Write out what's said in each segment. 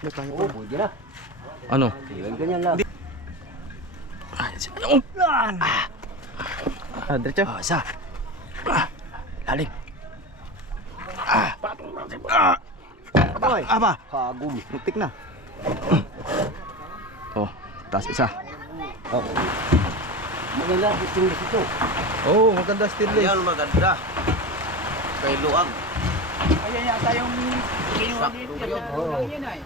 Oo, pwede na. Ano? Ganyan lang. Diretso. Isa. Lalim. Abay. Aba. Kagum. Muntik na. Oh, taas isa. Oh. Maganda, gusto ito. Oh, maganda stainless. Ayan, maganda. Kay Luang. Ayan yata yung kinuha dito. Oo. Yan ay.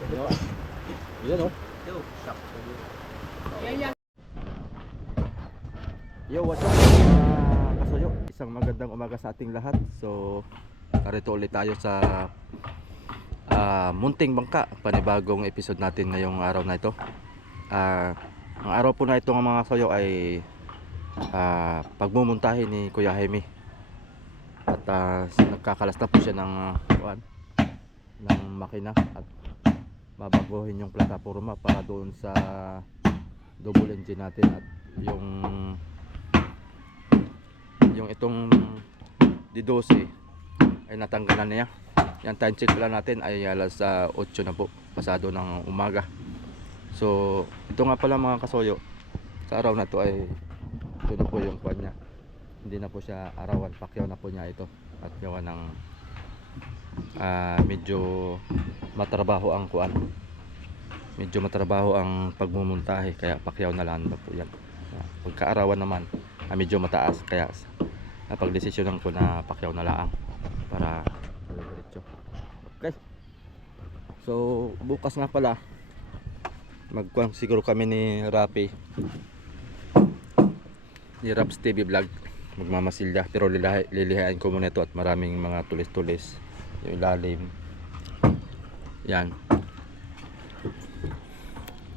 Yan o. Ayan yan. Yo, what's up mga kasuyo? Isang magandang umaga sa ating lahat. So, narito ulit tayo sa Munting Bangka. Panibagong episode natin ngayong araw na ito. Ang araw po na ito ng mga kasuyo ay pagmumuntahin ni Kuya Jaime. At nagkakalas na po siya ng makina at babaguhin yung plataforma para doon sa double engine natin at yung itong D12 ay natanggalan niya. Yung time check pala natin ay alas 8 na po, pasado ng umaga. So ito nga pala mga kasoyo, sa araw na to ay ito na po yung kuwan niya. Hindi na po siya arawan, pakyaw na po niya ito. At gawa ng medyo matrabaho ang kuwan, medyo matrabaho ang pagmumuntahe, kaya pakyaw na lang na po yan. Pagkaarawan naman medyo mataas, kaya pagdesisyonan ko na pakyaw na lang para diretso. Okay, so bukas nga pala magkuhan siguro kami ni Rapi, ni Raps TV Vlog, magmamasilya, pero lilihain ko muna ito at maraming mga tulis-tulis yung ilalim yan.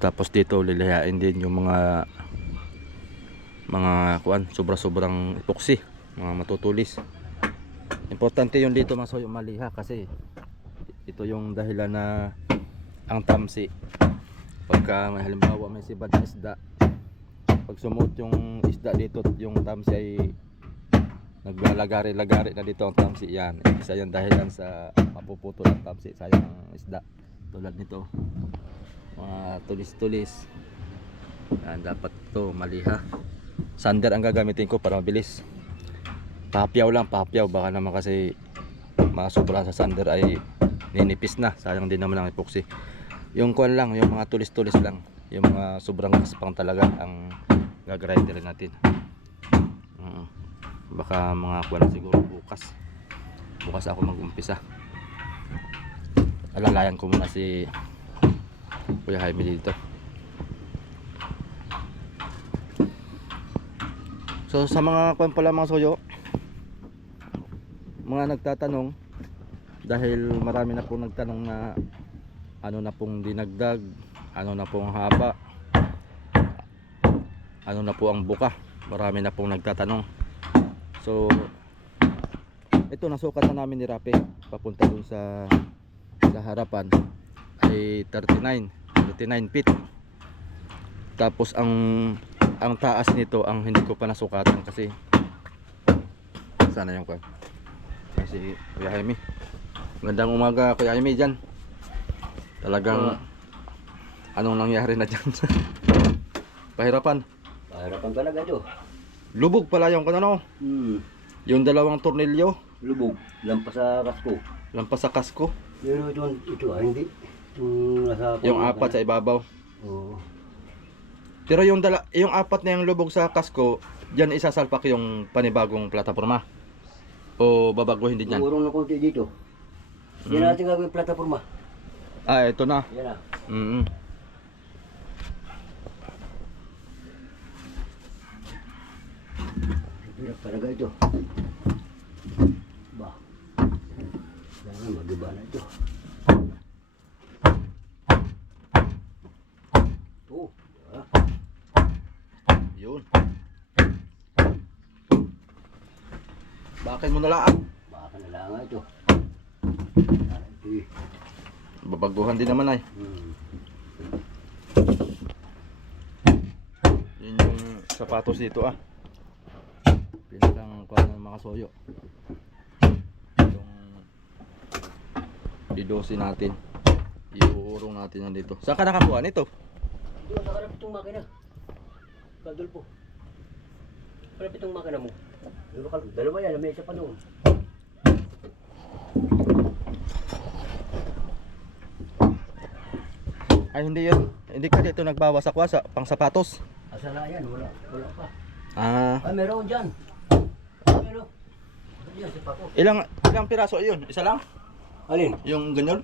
Tapos dito lilihain din yung mga kuan, sobrang epoxy, mga matutulis. Importante yung dito maso yung maliha, kasi ito yung dahilan na ang tamsi, pagka may halimbawa may sibad na isda, pag sumuot yung isda dito, yung tamsi ay naglalagari-lagari na dito ang tamsi. Yan, isa yung dahilan sa mapuputo ng tamsi, sayang ang isda. Tulad nito, mga tulis-tulis yan, dapat ito maliha. Sander ang gagamitin ko para mabilis. Papyaw lang, papyaw, baka naman kasi masobra sa sander ay ninipis na, sayang din naman ang epoxy. Yung kuan lang, yung mga tulis-tulis lang, yung mga sobrang kaspang talaga ang gagrinderin natin. Baka mga kuan siguro bukas ako mag-umpisa. Alalayan ko muna si Kuya Jaime dito. So sa mga kuan pala mga soyo, mga nagtatanong, dahil marami na pong nagtanong na ano na pong dinagdag, ano na pong haba, ano na po ang buka, marami na pong nagtatanong. So ito, nasukat na namin ni Rapi papunta dun sa harapan ay 39 feet. Tapos ang taas nito ang hindi ko pa nasukatan, kasi sana yung kwan. Kasi Kuya Jaime, magandang umaga Kuya Jaime dyan. Talagang anong nangyari na dyan? Pahirapan Talaga ito. lubog pala yung ano, yung dalawang tornilyo Lubog. Lampas sa kasko. lampas sa kasko, Pero ito hindi. Nasa yung apat sa ibabaw. Oo. Pero yung apat na yung lubog sa kasko, diyan isasalpak yung panibagong plataforma o babaguhin din yan? Urong na konti dito. Yan natin gagawin plataforma. Ito na. Yan na. Hirap talaga ito. Ba. Sana magiba na ito. Oh. Yun. Bakin mo na lang. Baka na lang nga ito. Babaguhan din naman ay. Yun yung sapatos dito Pinakang kuha ng mga soyo. Yung D12 natin. Iuurong natin yan dito. Saan ka nakakuha nito? Doon, nakalapit itong makina. Kadulpo. Kalapit itong makina mo. Dalawa yan, may isa pa doon. Ay hindi yun. Hindi ka dito nagbawa sa kwasa, pang sapatos. Asa na yan? Wala pa. Ah, Ay, meron dyan. Meron. Yan, si Paco. ilang piraso yun? Isa lang? Alin? Yung ganyan?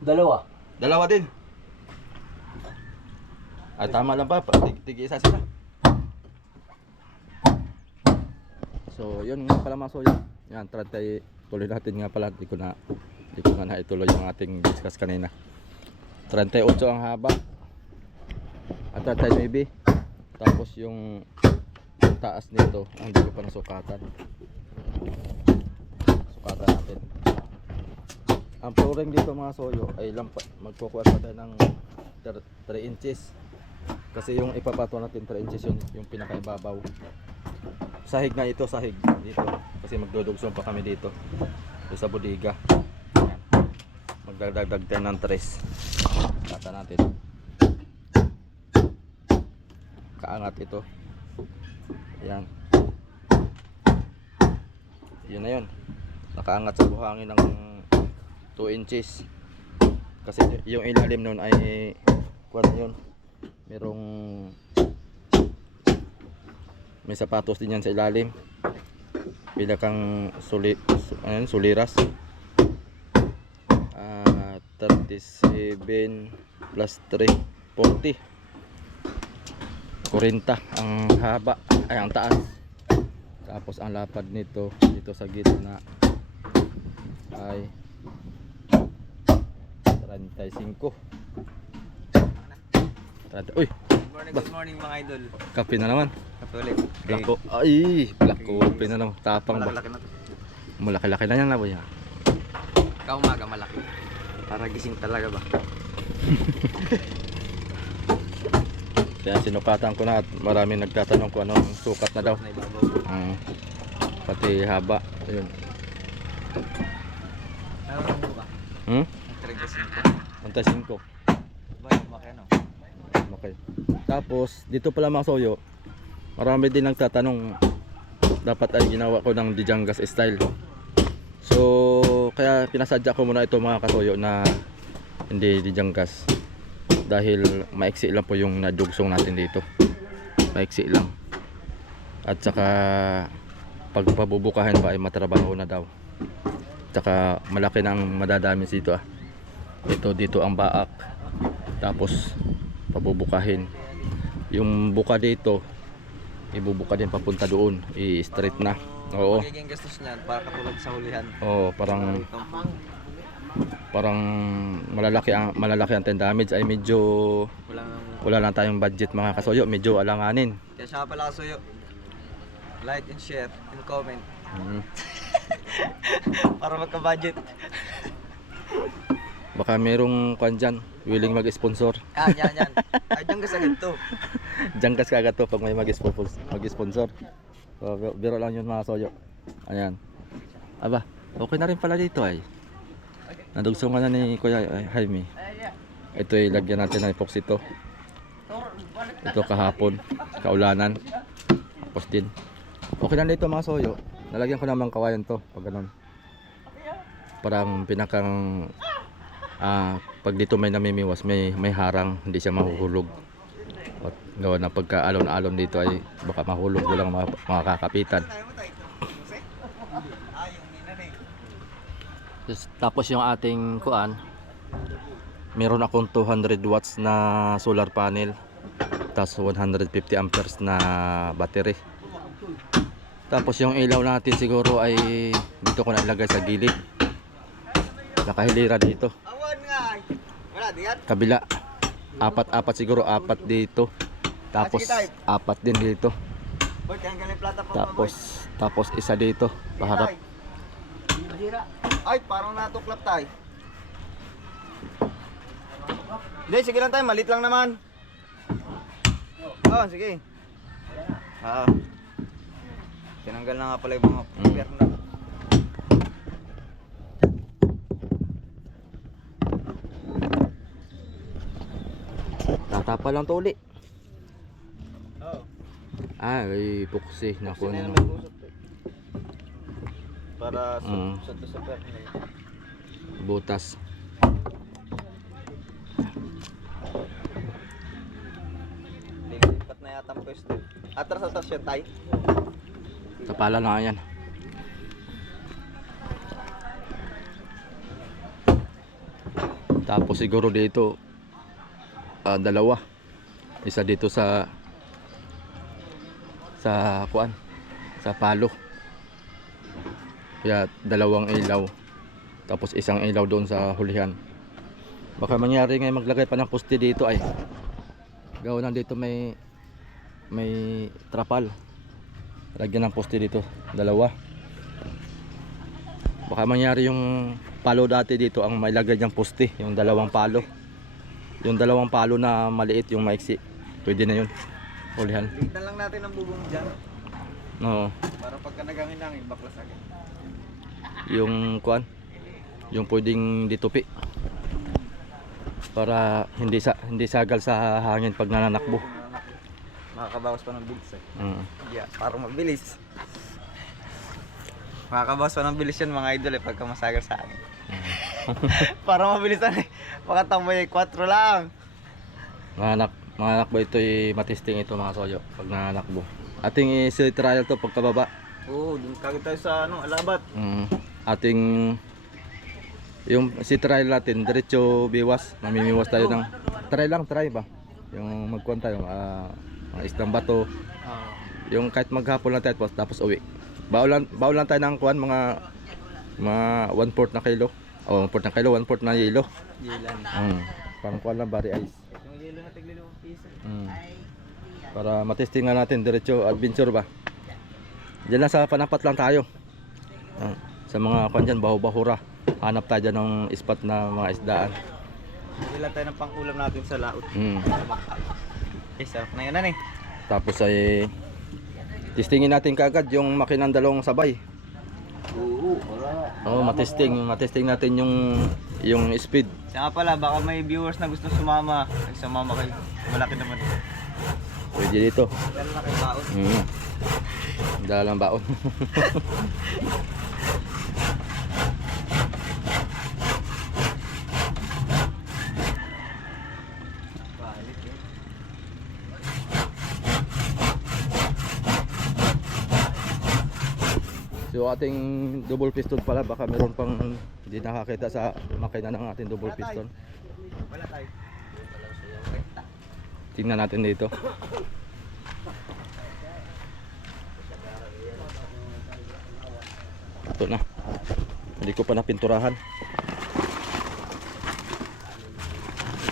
Dalawa. Dalawa din. Ay tama lang pa, tigi isa sila. So yun nga pala mga soyo. Yan, tuloy natin nga pala. Di ko nga naituloy yung ating discuss kanina. 38 ang haba. At 39 tapos yung taas nito, ang hindi ko pa nasukatan. Sukatan natin. Ang flooring dito mga soyo ay magkukuha pa tayo ng 3 inches. Kasi yung ipapato natin 3 inches yung pinakaibabaw. Sahig na ito, sahig dito. Kasi magdudugsong pa kami dito. Sa bodega. Ayan. Magdagdag tayo ng 3. Kata natin. Kaangat ito. Ayan. Yun na yun. Nakaangat sa buhangin ng 2 inches. Kasi yung ilalim nun ay kuwan yun. May sapatos din yan sa ilalim. Pila kang suliras. 37 plus 3 40 ang haba ay ang taas. Tapos ang lapad nito dito sa gitna ay 35. Uy, Good morning mga idol. kape na naman. Katulik. Black co- ay, black coffee na naman. Tapang ba? Malaki na to. Malaki-laki na yan na boy. Kaumaga malaki. Para gising talaga ba? Kaya sinukatan ko na at marami nagtatanong kung anong sukat na daw. Na ibabaw. Pati haba. Ayun. Meron mo ba? Hmm? Ang 35. 35. Ba yung lumaki ano? Okay. Tapos dito pala mga soyo, marami din nagtatanong dapat ay ginawa ko ng Dijangas style. So kaya pinasadya ko muna ito mga kasoyo na hindi Dijangas dahil maiksi lang po yung nadugsong natin dito. Maiksi lang. At saka pag pabubukahin pa ay matrabaho na daw. Tsaka malaki nang madadami dito ah. Ito dito ang baak. Tapos pabubukahin. Yung buka dito ibubuka din papunta doon, i-straight na. Oo. Magiging gastos niyan para katulad sa hulihan. Oo, parang malalaki ang 10 damage ay medyo wala lang tayong budget mga kasoyo, medyo alanganin. Kaya siya pala kasuyo. Like and share and comment. Para magka-budget. Baka merong kwan dyan, willing mag-sponsor. Yan. Ay, dyan kasi ganito. Diyangas kagad to pag may mag-sponsor. So, biro lang yun mga soyo. Ayan. Aba, okay na rin pala dito ay. Nadugsong na ni Kuya Jaime. Ito ay lagyan natin ng epoxy to. Ito kahapon, kaulanan. Tapos din. Okay na dito mga soyo. Nalagyan ko naman kawayan to pag ganun. Parang pinakang pag dito may namimiwas, may harang, hindi siya mahuhulog. At gawa na pagka alon-alon dito ay baka mahulog lang mga kakapitan. Tapos yung ating kuan, meron akong 200 watts na solar panel, tapos 150 amperes na battery. Tapos yung ilaw natin siguro ay dito ko na ilagay sa gilid. Nakahilira dito. Kabila. Apat siguro, 4 dito. Tapos 4 din dito. Tapos isa dito, paharap. Ay, parang natuklap tayo. Hindi, sige lang tayo, malit lang naman. Oo, sige. Tinanggal na nga pala yung mga pier na. Tatapa lang to uli. Oo. Ay, puksi. Naku, Kasi na ano. may tusok to. Para Mm. sa pernil. Butas. Lipat na yata ang pwesto. Atras yan tayo. Tapala na yan. Tapos siguro dito dalawa. Isa dito sa kuan, sa palo. Kaya dalawang ilaw. Tapos isang ilaw doon sa hulihan. Baka mangyari ngayon maglagay pa ng poste dito ay. Gawa na dito may trapal. Lagyan ng poste dito, dalawa. Baka mangyari yung palo dati dito ang may lagay niyang poste, yung dalawang palo. Yung dalawang palo na maliit, yung maiksi. Pwede na yun. Hulihan. Ligtan lang natin ang bubong dyan. Oo. Para pagka nagangin-angin, baklas agad. Yung kuan, yung pwedeng ditupi. Para hindi sagal sa hangin pag nananakbo. Makakabawas pa ng bilis eh. Yeah, para mabilis. Makakabawas pa ng bilis yan mga idol eh pagka masagal sa akin. Para mabilisan eh. Pagkatambay 4 lang. Mga nakbo ito'y matisting ito mga soyo pag nananakbo. Ating i-trial to pagkababa. Oo, dun kagad tayo sa Alabat. Ating yung si trial natin diretso biwas, mamimiwas tayo ng try ba yung magkuhan tayo mga isang bato, yung kahit maghapon lang tayo tapos uwi. Baulan tayo ng kuhan mga 1/4 na kilo o 1/4 na kilo, 1/4 na yelo. Yilan. Parang kuhan lang bari ice. Yung yelo na tigli 5 piso. Para matesting nga natin diretso adventure ba. Diyan lang sa panapat lang tayo. Sa mga kuhan dyan, bahura. Hanap tayo dyan ng spot na mga isdaan. Ilan tayo ng pang-ulam natin sa laot. Okay, sarap na yun eh. Tapos ay testingin natin kaagad yung makinang dalawang sabay. Oo, matesting natin yung speed. Siya nga pala, baka may viewers na gusto sumama. Ay, sumama kayo. Malaki naman. Pwede dito. Dala na kayo baon. Dala lang baon. Balit yun. So ating double piston pala, baka meron pang hindi nakakita sa makina ng ating double piston. Wala tayo. Tingnan natin dito. Ito na. Hindi ko pa napinturahan.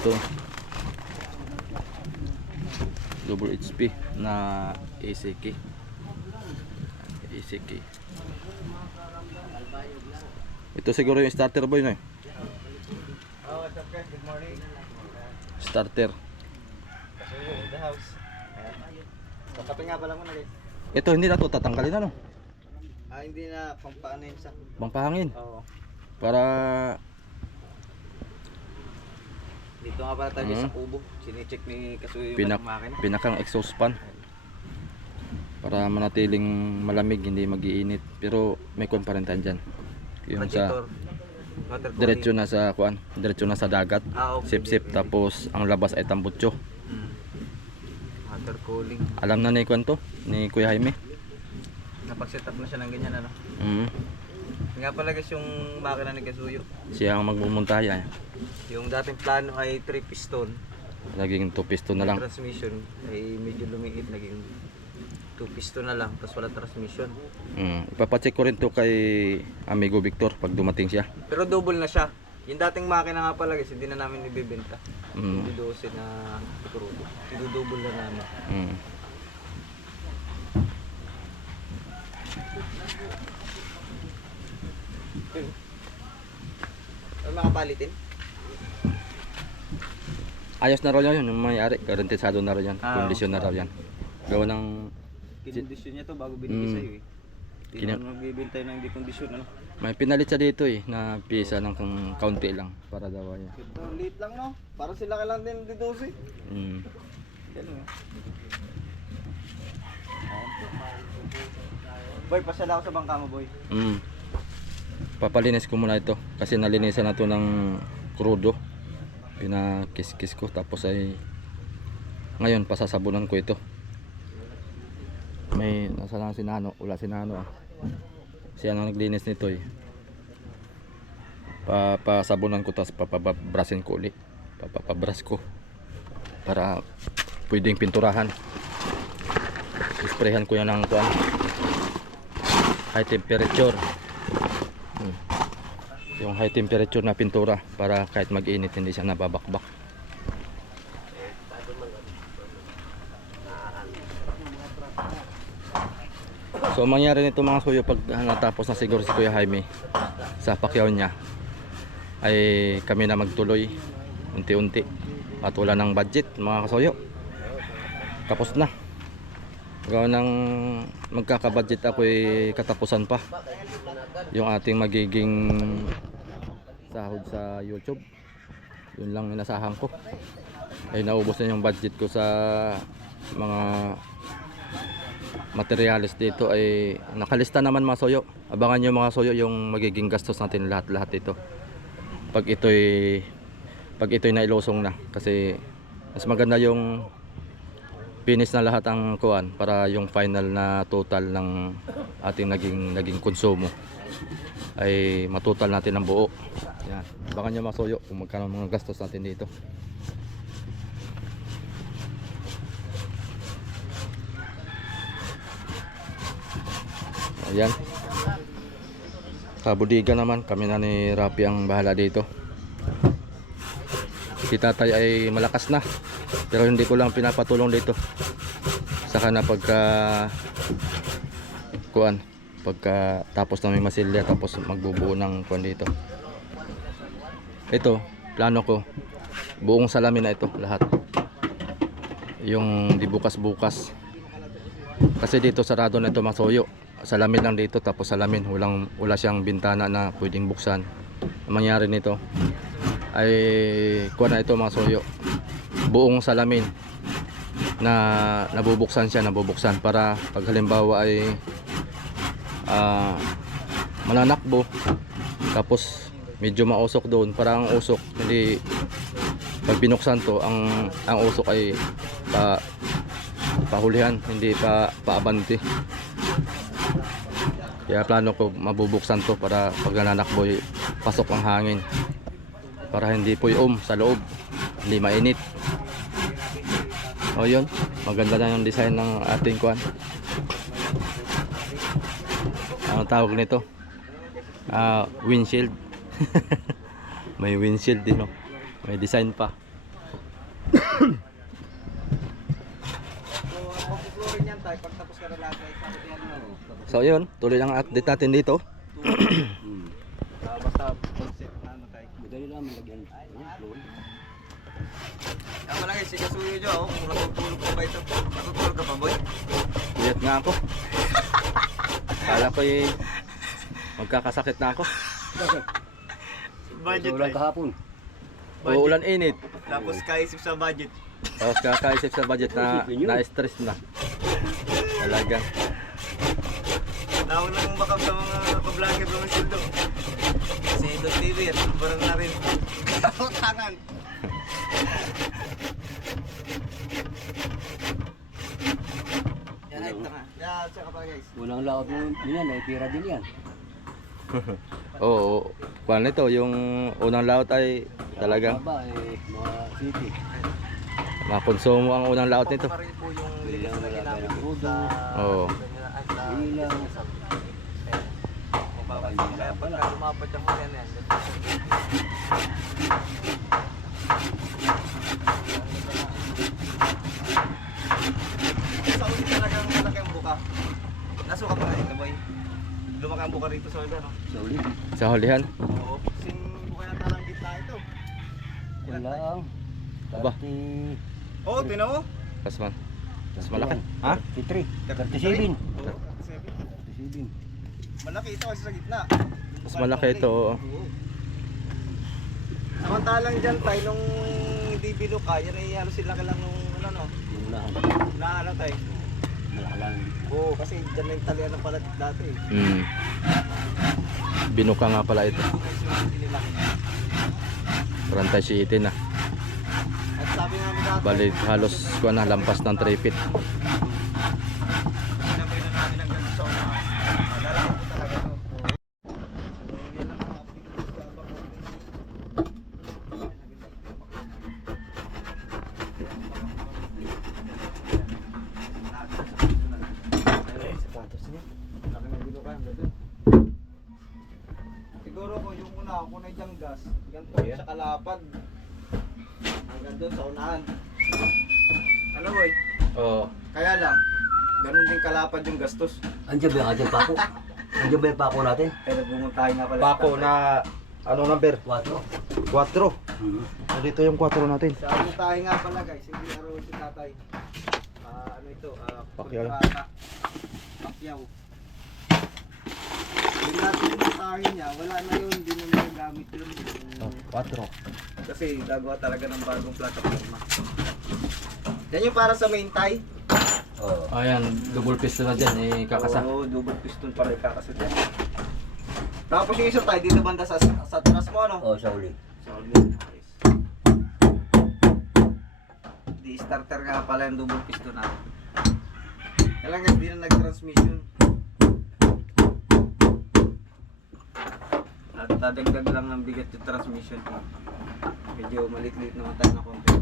Ito. Double HP na ACK. Ito siguro yung starter boy na eh. Oh, what's up guys? Good morning. Starter. Kasuyo in the house. Kape nga pala muna guys. Ito hindi na to tatanggalin ano. Hindi na pampaano yun sa. Pampahangin. Oo. Para Dito nga pala tayo guys sa kubo. Sine-check ni Kasuyo yung makina. pinakang exhaust fan. Para manatiling malamig, hindi mag-iinit. Pero may kon pa rin tayo dyan. Yung sa diretso na sa kuan, diretso na sa dagat. Okay. Sip tapos ang labas ay tambutso. Water cooling. Alam na ni kuan to, ni Kuya Jaime. Napag-set up na siya ng ganyan ano. Nga pala guys yung makina ni Kasuyo. Siya ang magmumuntahan. Yung dating plano ay 3 piston. Naging 2 piston na lang. Transmission ay medyo lumiit, naging 2 piston na lang, tapos wala transmission. Ipapacheck ko rin to kay Amigo Victor pag dumating siya. Pero double na siya. Yung dating makina nga pala guys, hindi na namin ibibenta. Hindi 12 na Ikurudo. Idudouble na namin. Ano mga palitin? Ayos na raw yan, yung may-ari. Garantisado na raw yan. Kondisyon na raw yan. Gawa ng Kinondisyon niya to bago binigay sa'yo eh. Hindi naman magbibintay na hindi kondisyon, ano? May pinalit siya dito eh, na pisa ng kaunti lang para daw ay. Ito, liit lang, no? Parang sila ka lang din dito, eh. Mm. Galing, eh. Boy, pasyala ako sa bangka mo, boy. Mm. Papalinis ko muna ito kasi nalinisan na to ng krudo. Pinakis-kis ko tapos ay ngayon pasasabunan ko ito. May nasa lang si Nano, wala si Nano ah. Siya ang naglinis nito eh. Papasabunan ko tapos papabrasin ko ulit. Papabras ko para pwedeng pinturahan. Isprehan ko yan ng kuan. High temperature. Yung high temperature na pintura para kahit mag-init hindi siya nababakbak. So mangyari nito mga suyo pag natapos na siguro si Kuya Jaime sa pakyaw niya ay kami na magtuloy unti-unti at wala ng budget mga kasuyo. Tapos na. Gawa ng magkakabudget ako katapusan pa yung ating magiging sahod sa YouTube. Yun lang inasahan ko ay naubos na yung budget ko sa mga materials dito ay nakalista naman mga soyo. Abangan nyo mga soyo yung magiging gastos natin lahat-lahat dito pag ito'y nailusong na kasi mas maganda yung finish na lahat ang kuan para yung final na total ng ating naging konsumo ay matotal natin ang buo. Yan. Abangan nyo mga soyo kung magkano mga gastos natin dito. Ayan. Sa budiga naman kami na ni Rapi ang bahala dito. Si tatay ay malakas na pero hindi ko lang pinapatulong dito. Saka na pagka tapos na may masilya tapos magbubuo ng kuan dito. Ito, plano ko buong salamin na ito lahat. Yung di bukas-bukas. Kasi dito sarado na ito masoyo. Salamin lang dito tapos salamin wala siyang bintana na pwedeng buksan. Ang mangyari nito ay kuha na ito mga soyo buong salamin na nabubuksan para pag halimbawa ay mananakbo tapos medyo mausok doon para ang usok hindi pag binuksan to ang usok ay pahulihan hindi paabante. Kaya plano ko mabubuksan to para pag nanakbo pasok ang hangin para hindi po sa loob hindi mainit. O yun, maganda na yung design ng ating kuan. Ano tawag nito? Windshield. May windshield din, no? May design pa. So yun, tuloy lang update natin dito. Basta concept na ano tayo. Madali lang malagyan. Kaya malaki si Kasuyo dyan, oh. Kung natutulog pa ba ito? Natutulog ka pa, boy? Puyat nga ako. Kala ko magkakasakit na ako. Budget Ulan kahapon. Uulan init. Tapos kaisip sa budget. Tapos kakaisip sa budget na stress na. Talagang. Tawag lang baka sa mga pa-vlogger ng Sildo. Si Idol TV at parang na rin. Tangan. Yan ay tanga. Yan, tsaka pa guys. Unang laot mo yan, may pira din yan. Oo. Kuan nito, yung unang laot ay talagang Baba mga city. makonsumo ang unang laot nito. Pa rin po yung ligas na Wala ginamit ng po rudo. Oo. Ilang. Kaya pagka lumapad ang huli yan. Sa uli talagang malaki ang buka. Nasuka pa rin, boy. Lumaki ang buka rito sa uli, no? Sa uli. Sa hulihan. Oo. Sing buka yata lang gitna ito. Yan lang. Aba. 30. Oo, tinaw mo. Mas malaki. Ha? 33. 37. 37. 37. Malaki ito kasi sa gitna. Mas malaki ito. Oo. Oo. Samantalang dyan tayo nung hindi bilo ka, yan ay ano sila lang nung ano no. Yung unahan. Na ano tayo. Malakalan. Oo, kasi dyan na yung talian ng palat dati. Binuka nga pala ito. Kasi hindi nila. Rantay City na. At sabi namin dati. Balik halos ko na lampas ng 3 feet. Sinabay na namin ang ganito sa una. Lalaki po talaga to. Yan ang mga activities sa abang Sapatos niya. laki ng bilo ka, hanggang doon. Siguro ko yung una, kung na diyang gas, ganito sa kalapad. Hanggang doon sa unahan. Ano boy? Oo. Kaya lang, ganun din kalapad yung gastos. Andiyan ba yung ating pako? Andiyan ba yung pako natin? Pero bumuntahin nga pala. Pako na ano number? 4. 4. Hmm. Dito yung 4 natin. Sa bumuntahin nga pala guys, hindi araw si tatay. Ano ito? Pakyaw lang. kontrata. Pakyaw. Hindi natin bumuntahin niya, wala na yun, hindi na nagagamit yun. 4. Kasi gagawa talaga ng bagong plataforma. Yan yung para sa main tie. Oo. Ayan, double piston na dyan. Kakasa. Oo, double piston para ikakasit yan. Tapos yung isa tie dito banda sa taras mo, no? Oo, sa uli. Sa uli. Nice. Di starter nga pala yung double piston natin. Kailangan guys, di na nag-transmission. At dadagdag lang ng bigat yung transmission. Medyo malit-lit naman tayo na konti.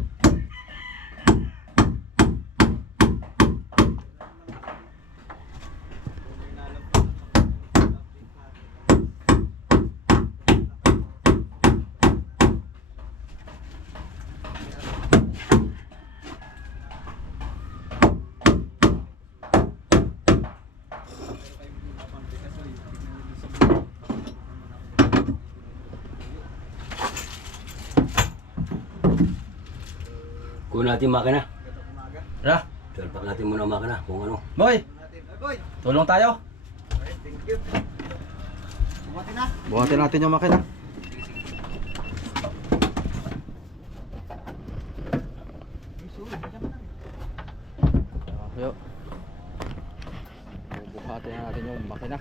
Kunin natin makina. Ra, Salpak natin muna ang makina kung ano. boy, Natin. Ay, boy! tulong tayo. Okay, thank you. Bumati na. Buhatin natin yung makina. Yo. Buhatin na natin yung makina.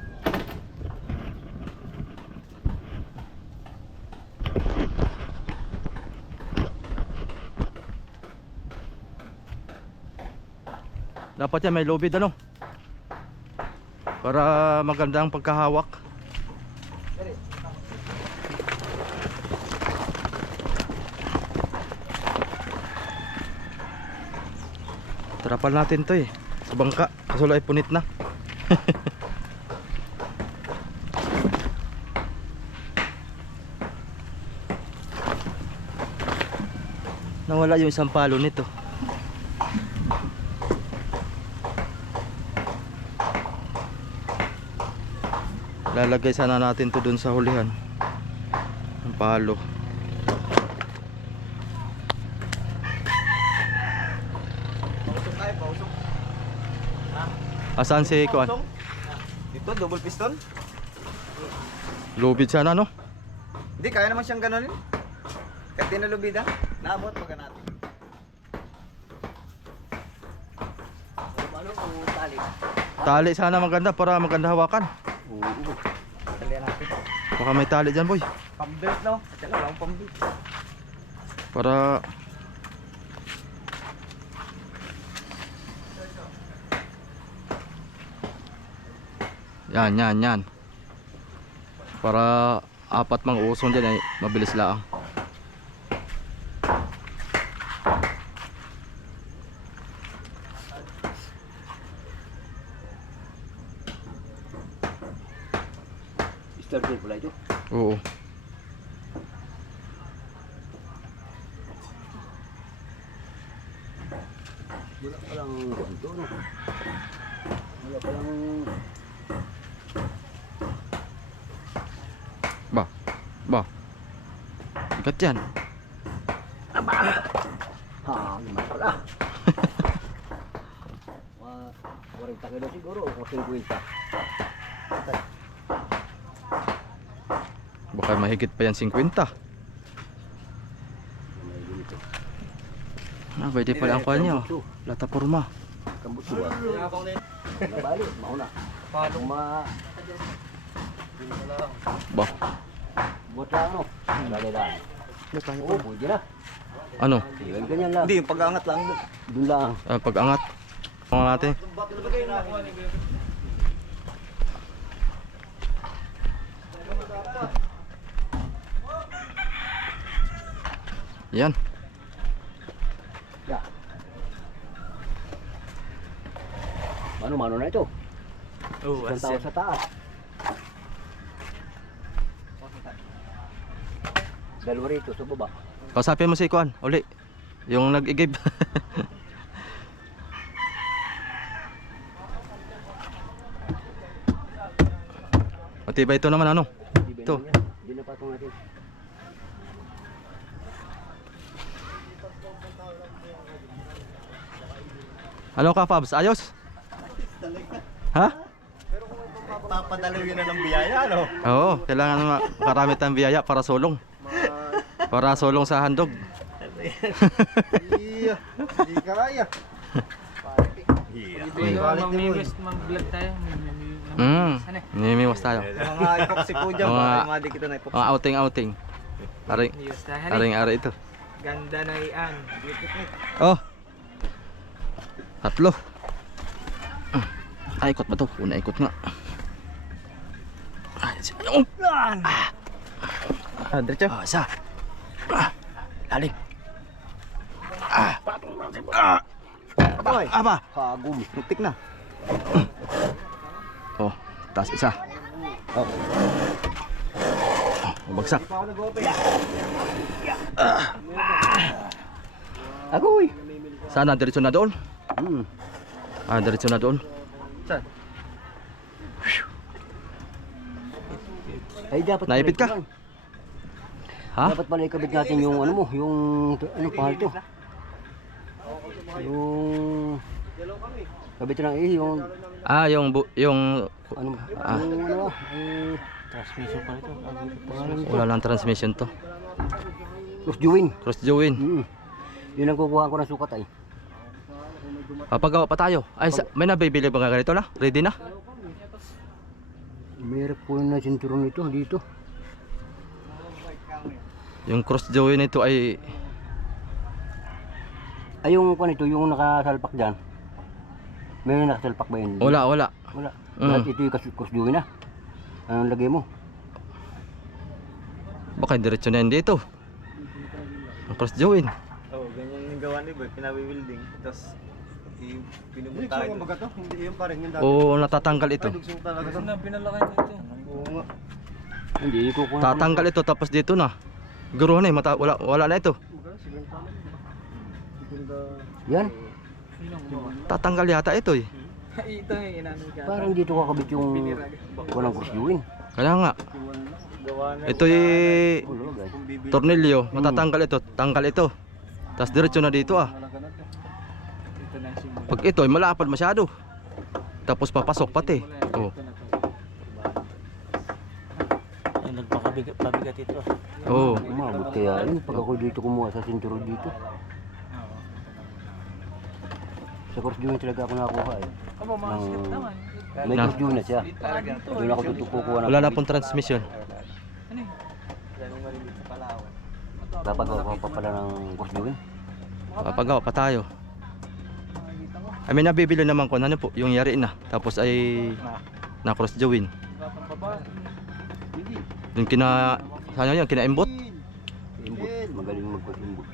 Dapat yan may lubid ano. Para maganda ang pagkahawak. Trapal natin to eh. Sa bangka. Kaso ay punit na. Nawala yung isang palo nito. Lalagay sana natin to dun sa hulihan. Ang palo. Pausok tayo, pausok. Asan si Kuan? Pausok? Dito, double piston. Lubid sana no? Hindi, kaya naman siyang ganonin. Kahit di nalubida, naabot pag natin. Ano kung tali? Tali sana maganda para maganda hawakan. Oo. Talian natin. Baka may tali dyan boy. Pambelt, no? At yan, wala akong pambelt. Para yan. Para apat mang usong dyan ay mabilis lang. Starter pala ito. Oo. Wala palang ganito, no? Wala palang... Ba. Ikat yan. Naman pala. 40 kilo siguro o 50. Baka mahigit pa yan 50. Ah, pwede pala ang kuha niya. Plataporma. Kambuto ba? Nabali, mauna. Paano Ba? buat lang ano? Lali lang. Oo, pwede na. Ano? Ganyan lang. Hindi, yung pag-aangat lang. Doon lang. Pag-angat. Mga natin. Yan. Ya. Mano-mano na ito. Oo, Isang tao sa taas. Dalawa rito sa baba. Kausapin mo si Kuan, uli. Yung nag-igib. Matibay ito naman ano? Ito. Hindi na patong natin. Ano ka, Fabs? Ayos? Ha? Papadalawin na ng biyaya, ano? Oo, kailangan makarami tayong biyaya para sulong. Para sulong sa handog. Iya, hindi kaya. Mamimiwas, mag-vlog tayo. Nimiwas tayo. Mga epoxy po dyan, Mga- baka madi kita na epoxy. Mga outing-outing. Aring, Mamimiwas tayo. aring-ari ito. Ganda na iyan. Oh. Tatlo. Ay, ikot ba to? Una ikot nga. Ay, oh. Diretso. Isa. Lalim. Boy, Aba. kagum, nutik na. Oh, taas isa. Oh. Bagsak. Agoy! Sana diretso na doon. Hmm. Diretso na doon. Saan? Ay, dapat Naipit ka? pala ito, Ha? Dapat pala ikabit natin yung ano mo, yung ano pangal to? Yung kabit lang yung Yung ano yung ano transmission pala ito. Pangalan nito. wala lang transmission to. Cross join. Cross join. Yun ang kukuha ko ng sukat ay. Papagawa pa tayo. Ay, may nabibili ba ganito na? Ready na? Meron po na sinturon nito dito. Yung cross join nito ay Ay yung kuan ito, yung nakasalpak diyan. May nakasalpak ba yun? wala. Wala. Mm. Lahat ito yung cross join na. Anong lagay mo? Baka diretso na yun dito. Ang cross join. Oh, ganyan yung gawa ni Boy, pinabibilding. Tapos, pinubot tayo. Hindi hindi yun pa rin yung dati. O natatanggal ito. Dugsong talaga to. Pinalakay dito. Oo nga. Hindi ko kuha. Tatanggal ito tapos dito na. Guro na eh, wala na ito. Yan. Tatanggal yata ito eh. Ito yung inano ka. Parang dito kakabit yung kulang cross join. Kaya nga. Gawa na. Ito eh Ulo guys. tornilyo, matatanggal ito, tanggal ito. Tapos diretso na dito ah. Ito na yung simula. Pag ito ay malapad masyado. Tapos papasok pati. Oh. Nagpabigat ito. Oh. Umabot kaya yun pag ako dito kumuha sa sinturon dito. Sa cross join talaga ako nakakuha eh. Aba, mga Ng- skip naman. May Na. cross join na siya. Talaga ito. Doon ako tutukuha ng Wala na pong transmission. Ano yun? Yan yung maliliit sa Palawan. Papagawa pa pala ng cross join. Papagawa pa tayo. I mean, nabibili naman ko ano po, yung yari na. Tapos ay na cross join. Batang baba. Yung ano yan, kinaimbot. Imbot. Magaling mag-cross imbot.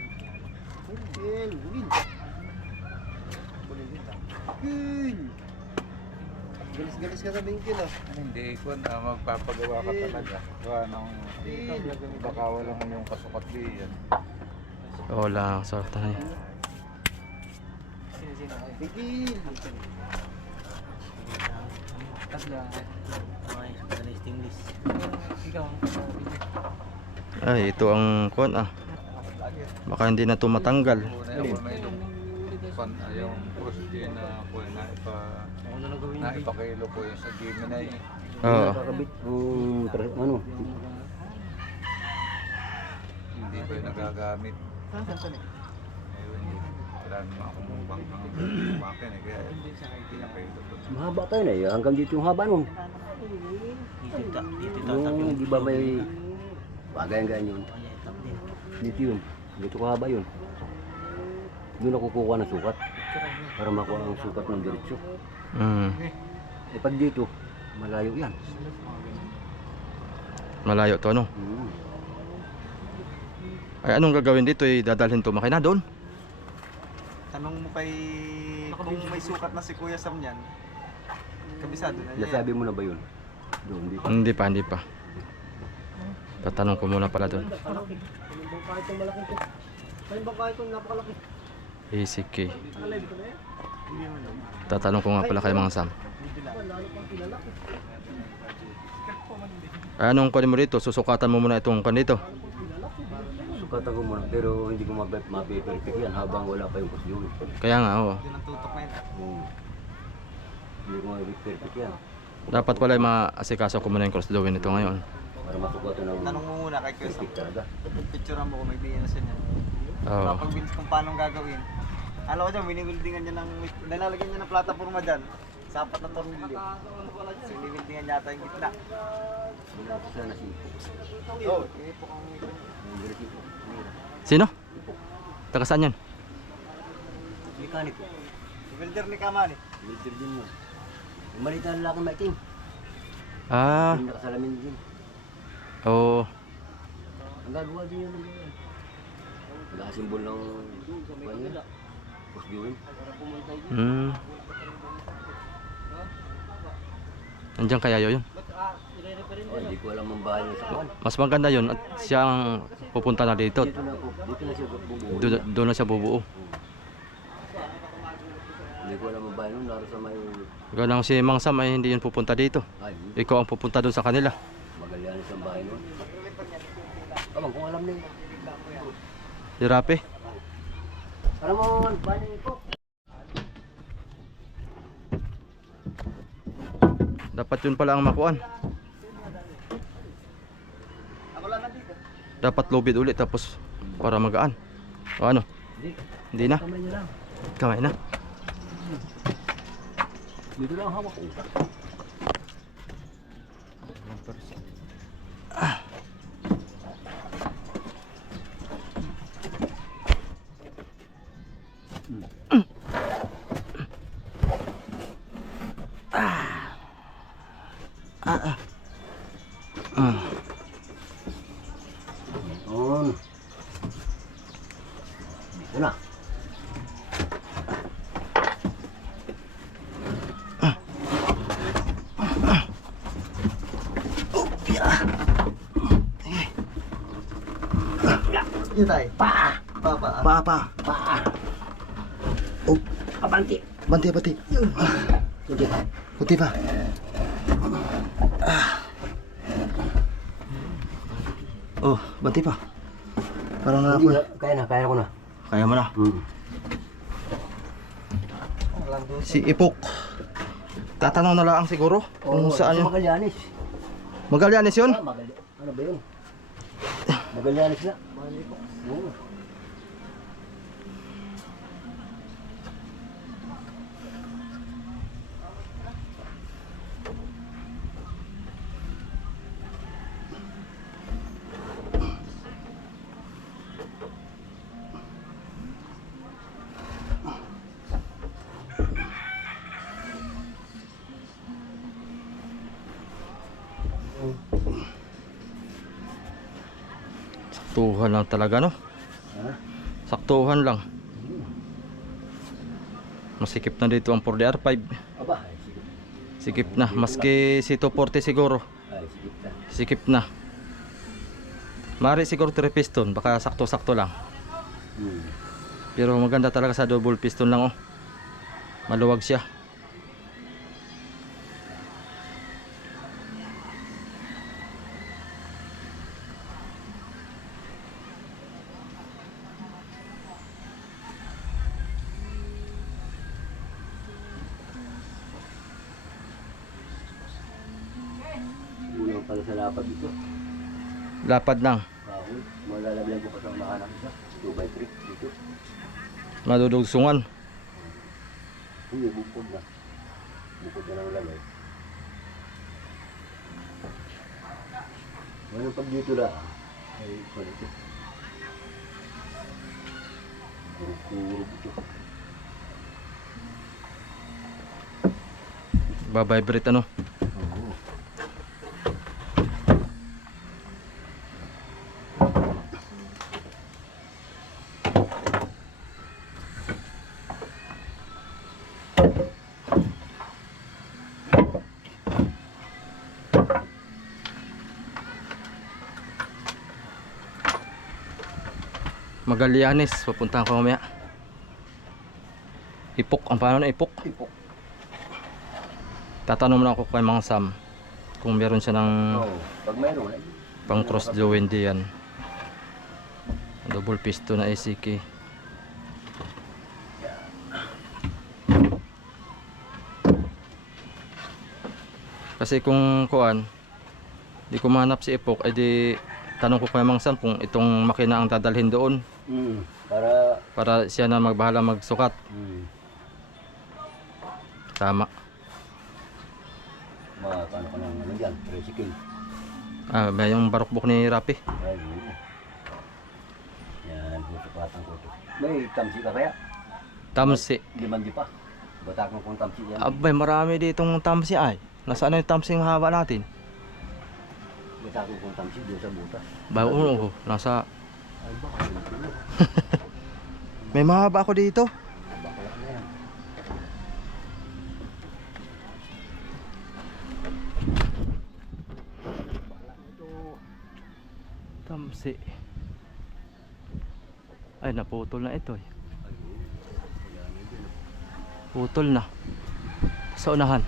Galis-galis ka sa bingkil ah. Hindi ko na magpapagawa ka talaga. Gawa ng baka walang yung kasukat diyan. Wala, sort na yan. Sino-sino kayo? Bingkil! Tatlo. Okay, stainless. Ikaw. Ay, ito ang kuan ah. Baka hindi na ito matanggal. Una yung may yung post din na po na ipakilo po yung sa Gemini. Oo. Kakabit yung ano. hindi pa yung nagagamit. Saan saan eh? Ngayon, wala naman akong mukbang kumakin eh. Kaya hindi na kayo totoo. Mahaba pa yun eh. Hanggang dito yung haba nun. Yung di ba may bagay-gayan yun. Dito yun. Dito kahaba yun. Doon ako kukuha ng sukat. Para makuha ang sukat ng diretso. Eh pag dito, malayo yan. Malayo to ano? Ay anong gagawin dito? Dadalhin to makina doon? Tanong mo kay kung may sukat na si Kuya Sam yan. Kabisado na niya. Nasabi mo na ba yun? Doon, di ba? Hindi pa. Tatanong ko muna pala doon. ACK. Tatanong ko nga pala kay Mang Sam. Ay, anong kunin mo dito? Susukatan mo muna itong kan dito. Sukatan ko muna pero hindi ko mape-perfect yan habang wala pa yung kusyon. Kaya nga, oo. Yun ang tutok na yun. Hindi ko mape-perfect yan. Dapat pala maasikaso ko muna yung cross drawing nito ngayon. Para masukatan ako. Tanong mo muna kay Kuya Sam. Perfect talaga. Picturean mo kung may diyan na siya niya. Oo. Kapag bilis kung paano gagawin. Alam ko dyan, winibildingan niya ng, nilalagyan niya ng plataforma dyan. Sa apat na tornilyo. So, winibildingan yata yung gitna. Wala ko sana si Oo, ipok ang Sino? Taga saan yan? mekaniko. si builder ni Kamani. Builder din yun. Yung malita na lalaki maiting. Ah, Yung nakasalamin din. oo. Ang gagawa din yun. Nakasimbol ng kanila. Kusyon. Andiyan kaya yun? Oh, hindi ko alam ang bahay niya sa kuwan. Mas maganda yun at siyang pupunta na dito. Dito na siya bubuo. Doon na siya bubuo. Hindi ko alam ang bahay nun. Laro sa may... Ganang si Mang Sam ay hindi yun pupunta dito. Ay, Ikaw ang pupunta doon sa kanila. Magallanes ang bahay nun. Abang kung alam na yun. Si Rapi. Para mo ang bahay niya po. Dapat yun pala ang makuan. Ako lang nandito. Dapat lubid ulit tapos para magaan. O ano? Hindi na? Kamay niya lang. Kamay na. Dito lang hawak ko. On. Dito na. Yun tayo. Pa! Pa. Pa! Oh, abanti. Banti. Sige. Puti pa. Oh, banti pa. Parang na Hindi, kaya ko na. Kaya mo na. Walang Si Ipok. Tatanong na lang siguro kung saan yun. Magallanes. Magallanes yun? Ano ba yun? Magallanes na. Oo. Saktuhan lang talaga no? Ha? Saktuhan lang. Masikip na dito ang 4DR5. Aba, ay, sige. Sikip na. Maski si 240 siguro. Ay, sige na. Sikip na. Mari siguro 3 piston. Baka sakto-sakto lang. Pero maganda talaga sa double piston lang oh. Maluwag siya. Kulang pala sa lapad ito. Lapad lang. Kahoy. Malalagyan ko pa sa makanak isa. 2x3 dito. Madudugsungan. Hindi, bukod na. Bukod na lang lagay. Ngayon pag dito na, ay ito. Buruk-buruk ito. Babibrate ano. Oo. Magallanes, papuntahan ko mamaya. Ipok, ang paano na ipok? Tipok. Tatanong mo na ako kay Mang Sam kung meron siya ng Oo. Pag mayroon, ay pang cross joint diyan. Double piston na ACK. Kasi kung kuan, di ko mahanap si ipok, ay di tanong ko kay Mang Sam kung itong makina ang dadalhin doon para siya na magbahala magsukat. Tama. Paano ka nang ano dyan? Tricycle. Ah, ba yung barukbok ni Rapi? Ay, yun. Yan, susukatan ko ito. May tamsi ka kaya? Tamsi. Limandi pa. Batakang kong tamsi yan. Abay, marami ditong tamsi ay. Nasaan na yung tamsi ng haba natin? Batakang kong tamsi doon sa butas. Ba, oo, nasa... Ay, baka yun ito. May mahaba ako dito. Baka lang na yan. Tamsi. Ay, naputol na ito eh. Putol na. Sa unahan.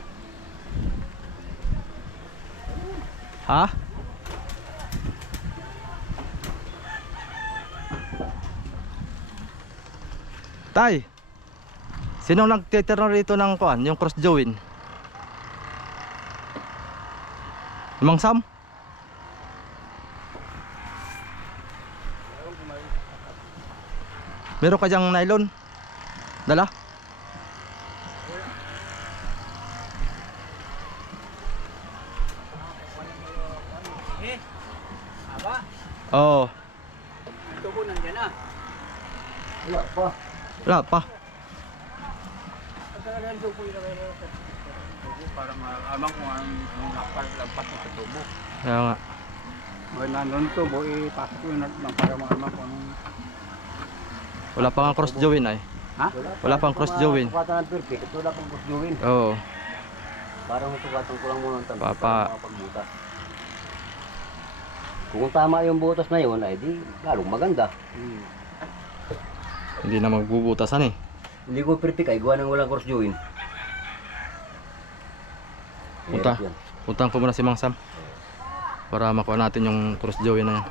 Ha? Tay, sinong nagtitirno rito ng kuan, yung cross join? Mang Sam? Meron ka dyang nylon? Dala? Oo. Tubo nandiyan na. Wala pa. Wala pa. Pagkakaroon tubo yun na tubo para maamang kung ang nakapaglampas sa tubo. Kaya nga. Mga nandun tubo, ipasok yun na para maamang kung anong... Wala pa nga cross join ay. Ha? Wala pang cross join. Sukatan ng perfect. Ito wala pang cross join. Oo. Parang sukatan ko lang muna ng tamsi. Papa. Para makapagbutas. Kung tama yung butas na yun, ay di lalong maganda. Hindi na magbubutasan eh. Hindi ko perfect ay gawa ng walang cross join. Punta. Hirap yan. Puntahan ko muna si Mang Sam. Para makuha natin yung cross join na yan.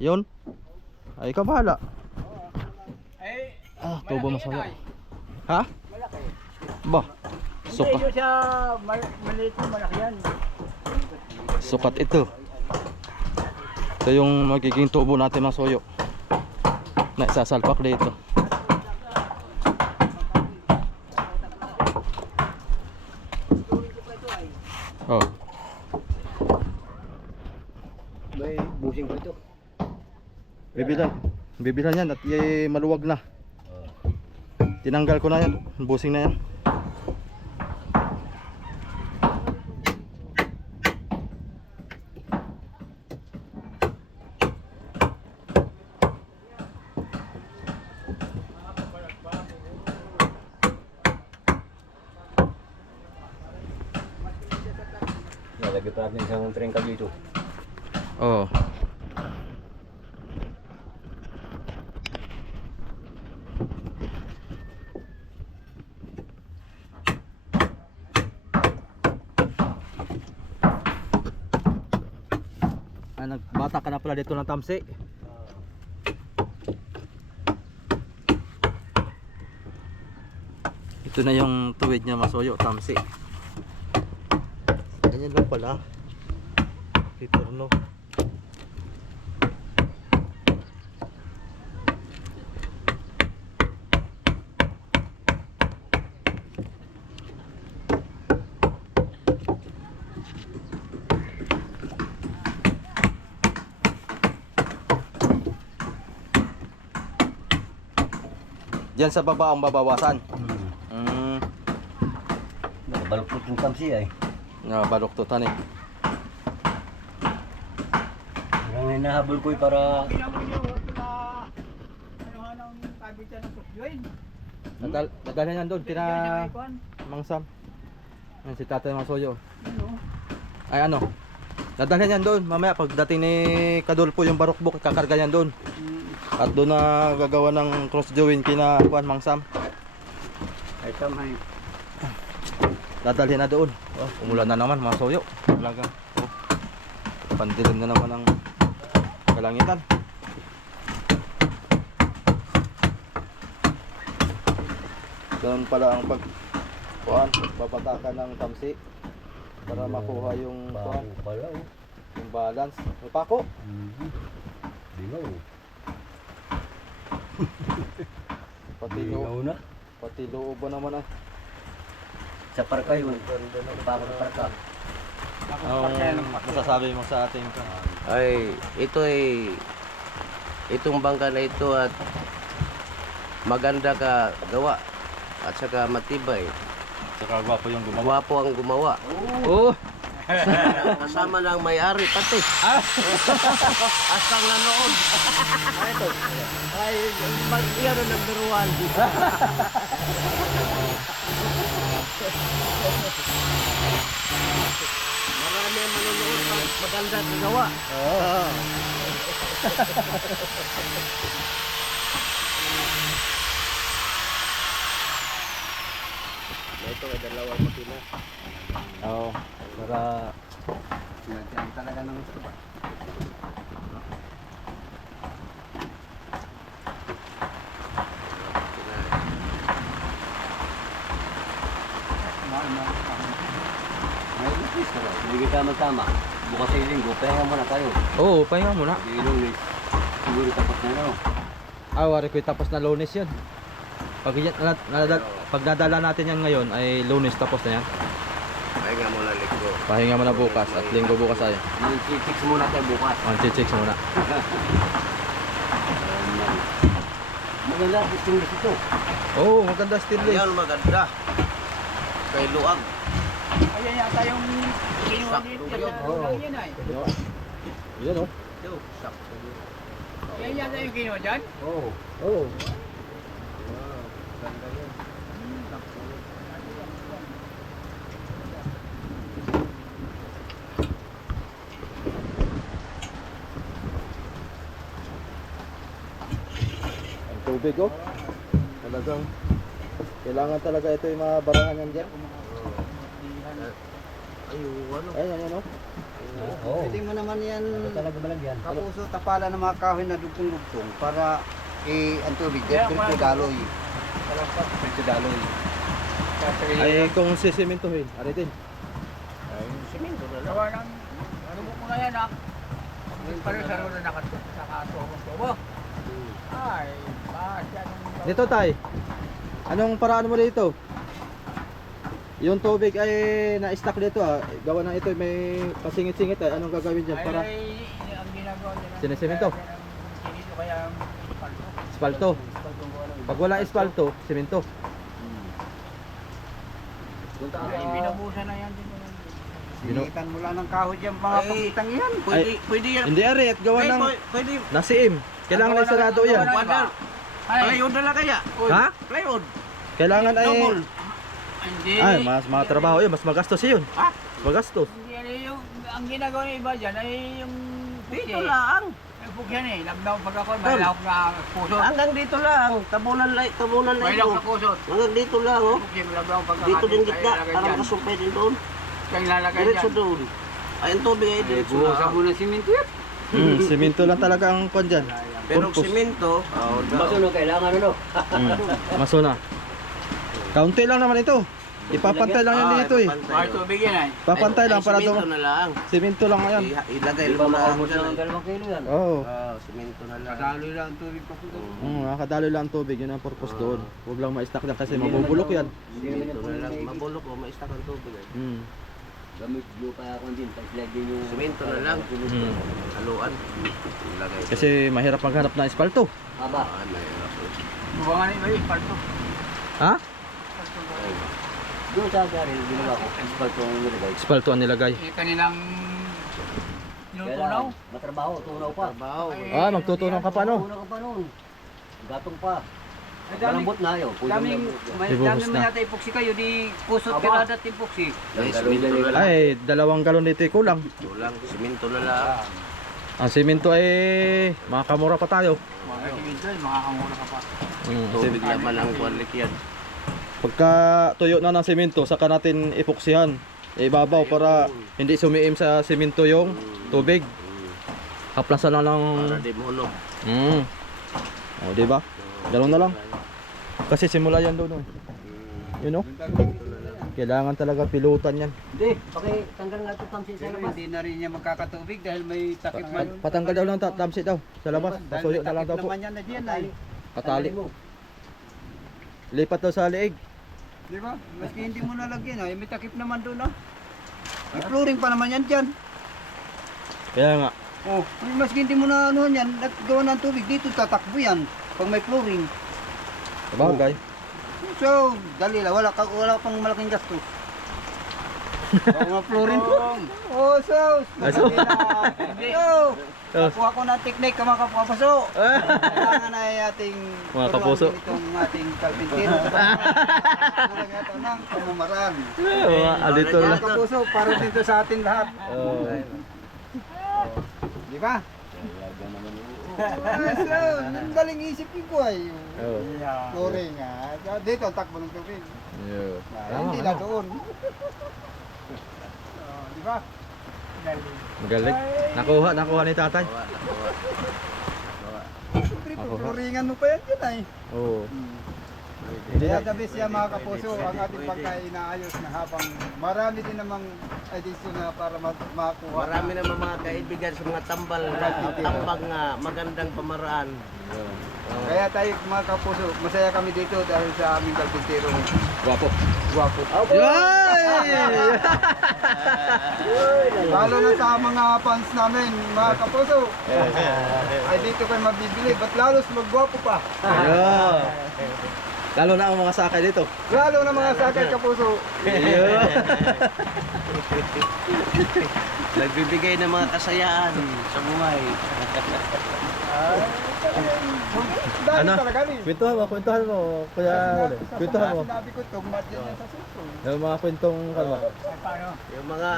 Yun. Ay, ikaw bahala. Ah, tubo masaya. Ha? Malaki. Ba? Suka. Hindi, siya maliit na malaki yan. Sukat ito. Ito yung magiging tubo natin ng soyo. Na isasalpak dito. Oh. May busing ko ito. Bibilan yan at maluwag na. Tinanggal ko na yan. Busing na yan. Nalagay pa natin isang trengka dito. Oh. Nagbata ka na pala dito ng tamsi. Ito na yung tuwid niya masoyo, tamsi. Ganyan lang pala. Piperno. Diyan sa baba ang babawasan. Hmm. Nakabaluktot yung tamsi ay. Baluktutan eh. Ang hinahabol ko para Nadalhan yan doon, kina Mang Sam. Yan si Tatay Masoyo. Ay ano? Nadalhan yan doon. Mamaya pagdating ni Kadulpo yung barukbok, kakarga yan doon. At doon na gagawa ng cross join kina Mang Sam. Ay, tama yun. Dadalhin na doon. Oh, umulan na naman mga soyo. Talaga. Oh. Pandilim na naman ang kalangitan. Doon pala ang babatakan ng tamsi para makuha yung kuhan, pala oh. yung balance. May pako. Bingaw. Pati na. pati loob naman ah. Sa parka yun. Bakit parka? Ang masasabi mo sa ating Ay, itong bangka na ito at maganda ka gawa at saka matibay. saka gwapo yung gumawa. Gwapo ang gumawa. Oh, Kasama ng may-ari pati. Asang nanood. Ay, yan ang nagbiruan. Marami ang manonood pag maganda ang gawa. Ito ay dalawang makina. oh, para Nandiyan talaga ng gusto ba? Hindi kita magtama. Bukas sa linggo, pahinga muna tayo. oh, pahinga muna. Di Lunes. Siguro tapos na yun. Wari ko tapos na Lunes yun. Pag nadala natin yan ngayon ay Lunes tapos na yan. Pahinga muna linggo. Pahinga muna bukas at linggo bukas ay. Mag-chicks muna tayo bukas. Chichicks muna. Maganda, distinguish ito. Oh, maganda stainless. Ayan maganda. Kay Luag. Ayan yata yung kinuha dito. Yan ay. Yan oh. Yan yata yung kinuha dyan. Oo. Oh. Ang tubig oh. Talagang kailangan talaga ito yung mga barahan yan dyan. Ayan, yan oh. Oo. Pwede mo naman yan Talaga balagyan. kapuso tapala ng mga kahoy na dugtong-dugtong para ang tubig, dito daloy. Dito daloy. Ay kung sisimentohin, aritin. Gawa ng ano mo na yan ah. Yung pala sa roon na nakatulong-tubo. Ay, basya nung... Dito tay. Anong paraan mo dito? Yung tubig ay na-stack dito ah. Gawa ng ito may pasingit-singit ay anong gagawin diyan para Ay, ang ginagawa niya ng... Sinesemento? Sinito kaya ang palto. espalto. Pag wala espalto, semento. Ay, binabusan na yan din. Sinitan mo lang ng kahoy dyan, mga pakitang yan. Pwede yan. Hindi ari at gawa ng Pwede. nasiim. Kailangan ay sarado yan. Wadal. Ay, Plywood na lang kaya. Ha? Plywood. Kailangan ay Double. hindi. ay mas mga trabaho yun, mas magastos yun. Ha? Mas magastos. Hindi, ano yung... Ang ginagawa ng iba dyan ay yung... Dito lang. Ay, pugyan eh. Lockdown pag ako, may lahok na kusot. Hanggang dito lang. Tabunan na May ito. lahok na kusot. Hanggang dito lang oh. Pugyan, lockdown pag Dito din gitna. Parang kasumpay din doon. Kaya ilalagay Diretso dyan. doon. Ay, ang tubig ay diretso lang. muna simento yan. Semento lang talaga ang kwan dyan. Pero Purpose. simento, Masunod kailangan ano. Masuna. Kaunti lang naman ito. Ipapantay lang yan dito eh. May tubig yan ay. Papantay lang para Simento doon. na lang. Semento lang yan. Ilagay Di mo ba na makaubos dyan. ng 2 kilo yan? Oo. Simento na lang. Kadaloy lang ang tubig pa po. Nakakadaloy lang ang tubig. Yun ang purpose doon. Huwag lang ma-stack lang kasi mabubulok yan. Simento na lang. Mabulok o maistak ang tubig eh. Gamit blue kaya ako din. Pag-slide din yung... Simento na lang. Haluan. Ilagay. Kasi mahirap maghanap ng espalto. Aba. Mahirap. Buwangan ni Bay, parto. Ha? Doon sa garil, ginawa ko. Asphalt yung nilagay. Espalto ang nilagay. Eh, kanilang tinutunaw. Matrabaho, tunaw pa. Ah, magtutunaw ka pa no? Tunaw ka pa noon. Gatong pa. Ay, dami- Malambot na yun. Daming, may Ibuhos dami na. man yata epoxy kayo, di pusot Aba. tirada at epoxy. Ay, 2 galon dito kulang. Kulang, siminto na lang. Ang simento ay makakamura pa tayo. Mga siminto, makakamura ka pa. Tubig naman ang quality yan. Pagka tuyo na ng simento, saka natin epoksihan. Ibabaw para hindi sumiim sa simento yung tubig. Haplasan lang ng... Para di mo hulog. O, diba? Galon na lang. Kasi simula yan doon. You know? Kailangan talaga pilutan yan. Hindi, pakitanggal nga ito tamsi sa labas. Hindi na rin niya magkakatubig dahil may takip man. Patanggal daw lang tamsi daw sa labas. Pasuyo na lang daw po. naman yan na diyan ay. Katali. Lipat daw sa liig. Di ba? Maski hindi mo nalagyan ay may takip naman doon ah. May flooring pa naman yan dyan. Kaya nga. Oh, maski hindi mo na ano yan, naggawa ng tubig dito tatakbo yan pag may flooring. Sabagay. So, dali lang, wala pang malaking gasto. Pag mga flooring. Oh, so, Ay, so. Hindi. Kuha ko ng technique ka mga kapuso. Kailangan ay ating Mga kapuso. turuan itong ating kalpintero. Kulang ito ng pamamaraan. Alito Mga lang. kapuso, para dito sa atin lahat. Di ba? So, ang daling isipin ko ay flooring dito ang takbo ng tubig. Hindi na doon. Di ba? Magaling. Nakuha ni tatay. Siyempre, flooringan mo pa yan dyan ay. Oo. Kaya the best yan mga kapuso, ang ating pagkain inaayos na habang marami din namang edisyon na para makuha. Marami naman mga kaibigan sa mga tambal tambang magandang pamaraan. Kaya tayo mga kapuso, masaya kami dito dahil sa aming kalpintero. Guwapo. Guwapo. Yay! Lalo na sa mga fans namin, mga kapuso. Ay dito kayo mabibili, ba't lalos magwapo pa? Yeah. Lalo na ang mga sakay dito. Lalo na mga sakay kapuso. Yeah. Nagbibigay ng mga kasayaan sa buhay. Dahil Ano? talaga ni. Kwentuhan mo, kuya. Kwentuhan mo. Sinabi ko, tugmat yan yan sa suso. Yung mga kwentong kalma. Yung mga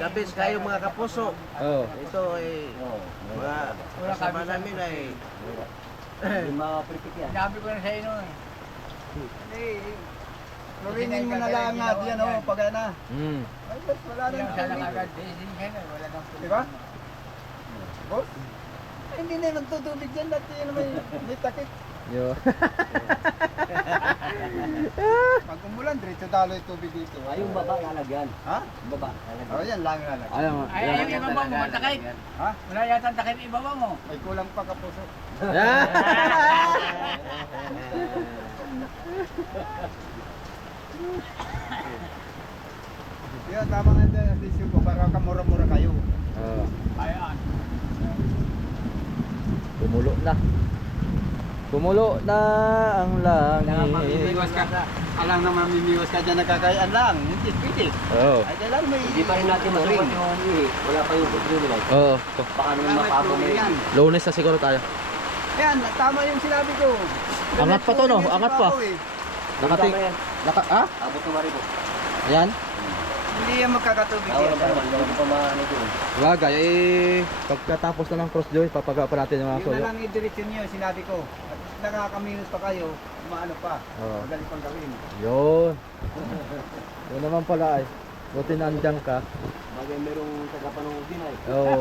gabis kayo mga kapuso. Oo. Ito ay mga kasama namin ay Yung mga pripik yan. Sinabi ko na sa inyo eh. Lurinin mo na lang nga diyan oh, pag na. Ay, boss, wala na yung tubig. Diba? Boss? Ay, hindi na nagtutubig dyan, dati yun may takip. Yo. Pag umulan, diretso talo yung tubig dito. Ay, yung baba lalagyan. Ha? Yung baba lalagyan. Oh, yan lang lang. Ayaw mo. Ay, yung ibaba mo, matakip. Ha? Wala yata ang takip ibaba mo. May kulang pa kapuso. Yun, tama nga yung desisyon ko para kamura-mura kayo. Ayan. Kumulo na. Kumulo na ang Mamimiwas langit. ka. Alang na mamimiwas ka dyan, nagkakayaan lang. Hindi, pwede. Oo. Ay, kailangan may... Hindi pa rin natin masukat yung ihi. Wala pa yung pagdilo lang. Oo. Baka naman Kailangan may mapapa flooring yan. Lunes na siguro tayo. Yan, tama yung sinabi ko. Angat pa to, no? Ganun Angat yung pa. ako eh. Nakating. Ah? Abot ng maribo. Ayan. Hindi yan magkakatubig Wala yan. pa naman. Hindi pa maano doon. Bagay, pagkatapos na ng cross joy, papagawa pa natin yung mga Yun na soyo. lang yung direksyon niyo, sinabi ko. At nakakaminus pa kayo, maano pa. Oo. Magaling pang gawin. Yun. Yun naman pala ay. Buti nandiyan ka. Bagay merong tagapanong din ay. Oo.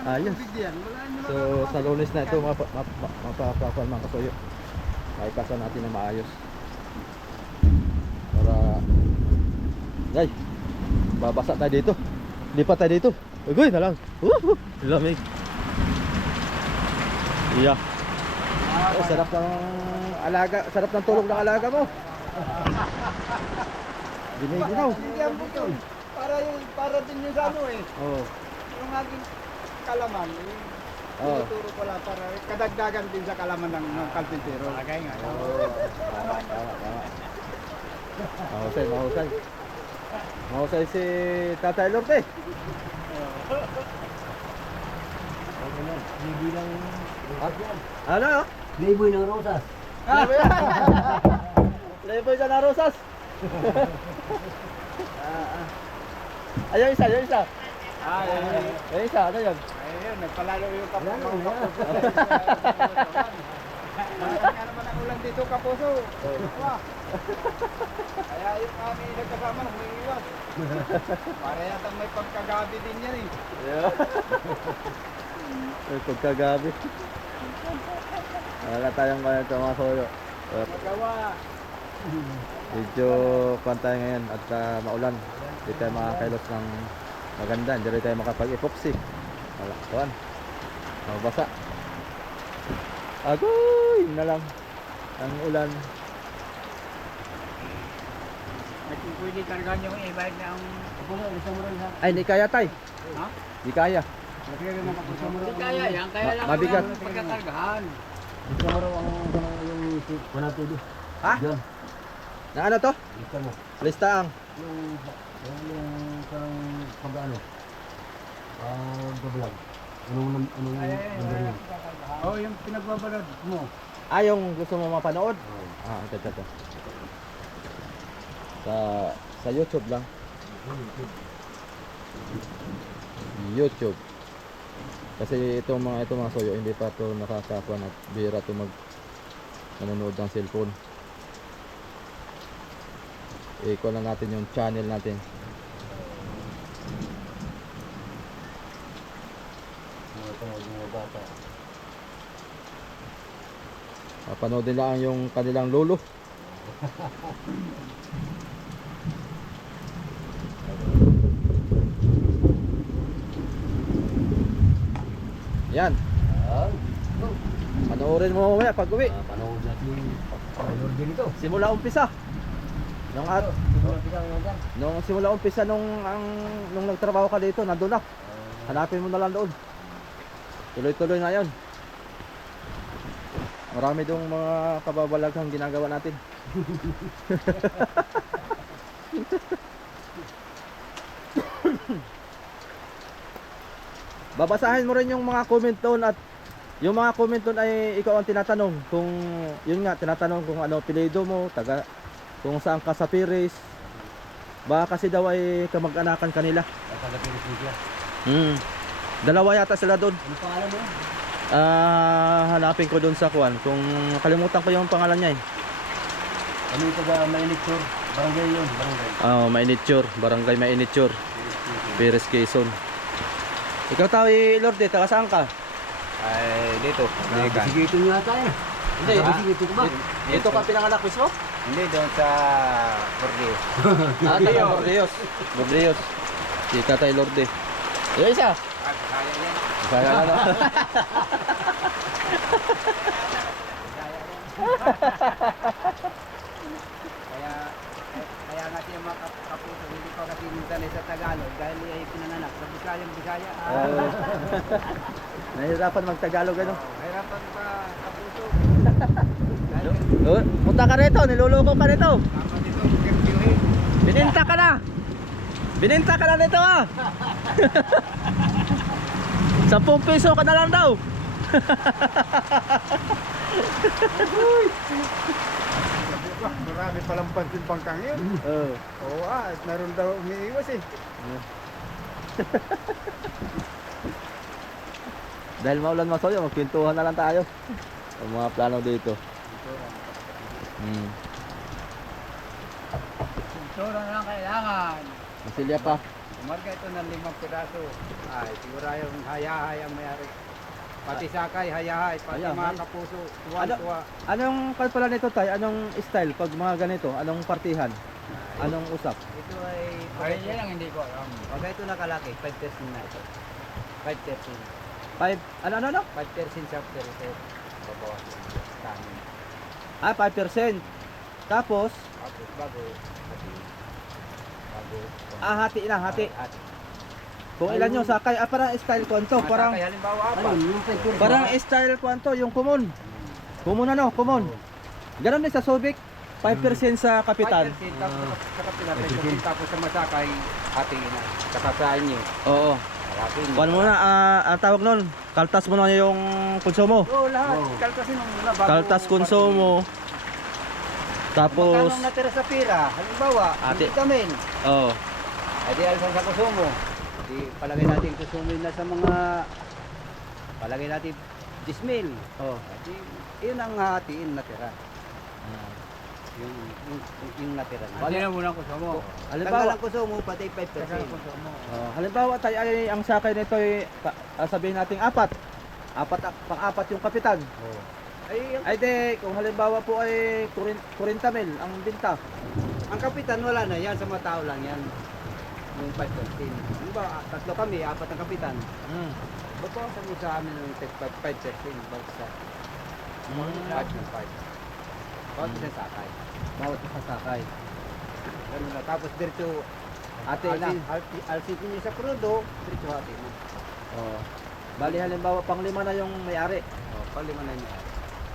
Ayos. Tubig yan. Wala nyo So sa Lunes na ito, mapapapal mga kasoyo. Maipasa natin na maayos. Para... Ay! Babasa tayo dito. Lipat tayo dito. Ugoy na lang. Lamig. Iya. Oh, sarap ng alaga. Sarap ng tulog ng alaga mo. Ginaw. Hindi yan buto. Para din yung sa ano eh. Oh. Yung aking kalaman, Oo. Tinuturo ko lang para kadagdagan din sa kalaman ng kalpintero. Bagay nga. Tama. Mahusay. Mahusay si Tatay Lorde. Ano? Playboy ng rosas. Playboy sa narosas. Ayun isa. Yung isa, ano yun? Ayun, nagpalalo yung kapuso. Kaya naman ang ulan dito, kapuso. Kaya yung kami nagkasama, humiiwas. Para yatang may pagkagabi din yan eh. May pagkagabi. Wala tayong kaya ito mga soyo. Magawa. Medyo pantay ngayon at maulan. Hindi tayo makakailos ng maganda. Hindi rin tayo makapag-epoxy. Wala. Kuhan. Mabasa. Agoy! Na lang. Ang ulan. At kung pwede kargaan yung e-bike na ang... Ay, hindi kaya tay. Ha? Hindi kaya. Hindi kaya yan. Kaya lang Mabigat. ang pagkakargahan. Gusto mo raw ang yung panatudo. Ha? Diyan. Na ano to? Gusto mo. Listaang. Yung parang pag-ano. Pag-vlog. Anong number yun? Oh, yung pinagbabalad mo. Ah, yung gusto mo mapanood? Ah, ito. Sa YouTube lang. YouTube. Kasi itong mga soyo hindi pa to nakakakuan at bihira to manonood ng cellphone. I-call na natin yung channel natin. Mga bata. Panoodin lang yung kanilang lolo. Yan. Panoorin mo mamaya pag uwi. Panood natin yung Lord din ito. Simula umpisa. Simula umpisa nung nagtrabaho ka dito, nandun na. Hanapin mo na lang doon. Tuloy-tuloy na 'yon. Marami dong mga kababalaghang ginagawa natin. Babasahin mo rin yung mga comment doon at yung mga comment doon ay ikaw ang tinatanong kung yun nga tinatanong kung ano apelyido mo, kung saan ka sa Pires. Baka kasi daw ay kamag-anakan kanila. Taga-Pilis din siya. Dalawa yata sila doon. Ano pangalan mo? Hanapin ko doon sa kuan. Kung kalimutan ko yung pangalan niya eh. Ano yung taga-Mainitsur? Barangay yun, barangay. Mainitsur, Barangay Mainitsur, Pires, Quezon. Ikaw tao Lorde, taga saan ka? Ay, dito. Bisigito nyo yata yan. Hindi. Bisigito ko ba? Dito ka pinanganak mismo? Hindi, doon sa Bordeaux. Taga Bordeos. Bordeos. Si Tatay Lorde. Yung isa. Kaya yan. Kaya ano? Kaya nga siya mga kapuso, hindi pa kasi minsan sa Tagalog dahil ay pinanganak sa Bisaya. Nahihirapan mag-Tagalog ano? Hirapan pa kapuso. Punta ka rito, niluloko ka rito. Tama dito, interviewin. Bininta ka na. Bininta ka na nito ah. 10 piso ka na lang daw. Marami palang pansin pangkang yun. Oo at meron daw umiiwas eh. Dahil maulan masoyo, magpintuhan na lang tayo. Ang mga plano dito. Pintura na lang kailangan. Masilya pa. Umarga ito ng 5 piraso. Ay, siguro yung hayahay ang mayari. Pati sakay, hayahay, pati Hayahay. mga kapuso, tuwan-tuwa. Anong pala nito tay? Anong style pag mga ganito? Anong partihan? Anong usap? Ito ay, Ay, yan lang hindi ko alam. pag ito nakalaki, 5% na ito. 5%. 5, ano? 5% after ito. Babawas yung kanin. 5%. Tapos, Tapos bago. hati na, hati. Kung ilan yung sakay, parang style kwanto, parang Kaya halimbawa Ano apat. yun? Yung 5%. parang style kwanto, yung common. Common ano, common. Ganon din sa Subic, 5% sa kapitan. 5%, tapos sa kapila, 5%, tapos sa masakay, hatiin na. Saka sa inyo, Oo. hatiin. Kuan mo na, ang tawag nun, kaltas mo na yung konsumo. Oo, lahat. Kaltasin mo muna bago. Kaltas konsumo. Tapos, Magkano natira sa pira? Halimbawa, Ate. vitamin. oh, Ay di alisan sa konsumo. Di palagay natin konsumo na sa mga palagay natin 10,000. oh. Di yun ang hatiin natira. Yung natira na. Pati na muna ko sa mo. Halimbawa, Tanggalan konsumo pati 5%. halimbawa tayo ay ang sakay nito ay sabihin nating apat. Pang-apat yung kapitan. Ay de, kung halimbawa po ay 40 mil ang binta. Ang kapitan wala na yan, sa mga tao lang yan. Yung 5%. Diba, tatlo kami, apat ang kapitan. Babawasan mo sa amin ng 5% bawat isa. 5.5. Bawat isa sakay. Bawat isa sakay. Ganun na. Tapos diretso Ate na. alsitin niyo sa krudo, diretso hati mo. Oh. Bali halimbawa pang-lima na yung may-ari Oh, palima na niya.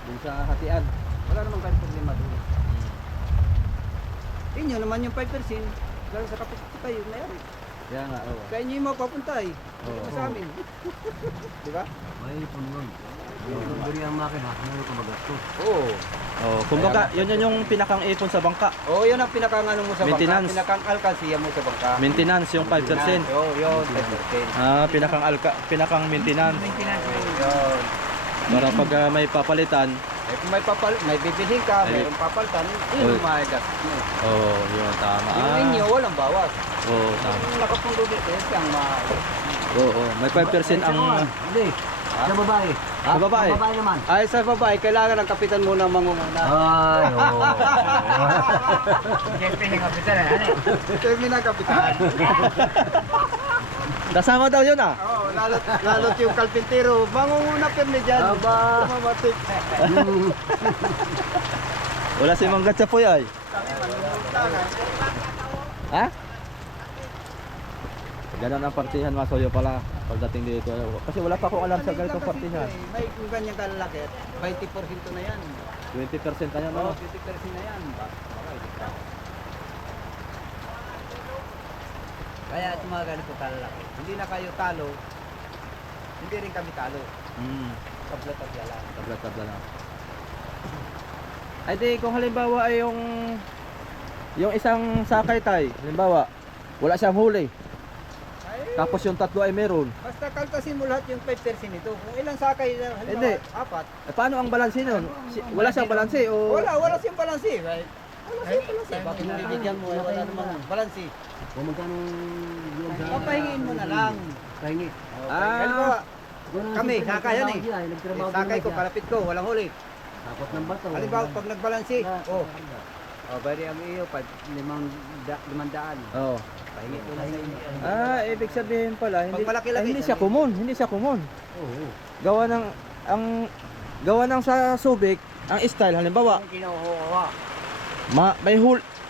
dun sa hatian. Wala namang kahit problema doon. Inyo naman yung 5%. Galing sa kapit kayo na yan. Kaya nga, oh. Kaya inyo yung mapapunta eh. Oo. Hindi mo sa amin. Di ba? May ipon nun. Yung buri ang makina, meron ka magastos. Oo. Oh, kumbaga, yun yung pinakang ipon sa bangka. Oo, yun ang pinakangano mo sa Maintenance. bangka. Pinakang alkansiya mo sa bangka. Maintenance yung 5%. Oo, yun, 5%. Pinakang maintenance. Yun. Para pag may papalitan, Eh, kung may bibilhin ka, Ay. mayroong papalitan, Oy. yun yung mga gastos mo. oh, yun tama. Yung inyo, walang bawas. Oh, tama. Yung nakapundo dito, yun siyang Oo, may 5% ang Hindi. Sa babae. Sa babae? Sa babae naman. Ay, sa babae, kailangan ng kapitan muna mangunguna. Ay, oo. Siyempre, yung kapitan, ano? Siyempre na kapitan. kasama daw yun ah. Oo, lalot yung kalpintero. Mangunguna pirmi dyan. Aba. Mamatik. Wala si Manggat sa Puyoy. Ha? Ganun ang partihan masoyo pala pagdating dito. Kasi wala pa akong alam sa ganitong partihan. May kung ganyang kalalaki, 20% na yan. 20% na yan, Oo, ano? 20% na yan. Kaya ito mga ganito kalalaki. Hindi na kayo talo, hindi rin kami talo. Tabla-tabla lang. Tabla-tabla lang. Ay di, kung halimbawa ay yung isang sakay tay, halimbawa, wala siyang huli. Tapos yung tatlo ay meron. Basta kaltasin mo lahat yung 5% nito. Kung ilang sakay, halimbawa, Hindi. 4. Eh, paano ang balanse nun? Wala siyang balanse o... Wala siyang balansi. Right? Wala siyang balansi. Bakit nabibigyan mo? Wala namang balansi. Kung magkano yung sa... Papahingin mo na lang. Pahingi. Halimbawa, kami, Siyempre, sakay yan eh. nagtrabaho siya, nagtrabaho sakay ko, siya. kalapit ko, walang huli. Tapos ng bato. Halimbawa, pag nagbalansi, Oh. bari ang iyo, 500. Oh. Pahingi ko na sa inyo. Ibig sabihin pala, hindi, Pag malaki-laki, hindi siya common, hindi siya common. Oo. Gawa ng sa Subic, ang style halimbawa, Ang kinukuha. may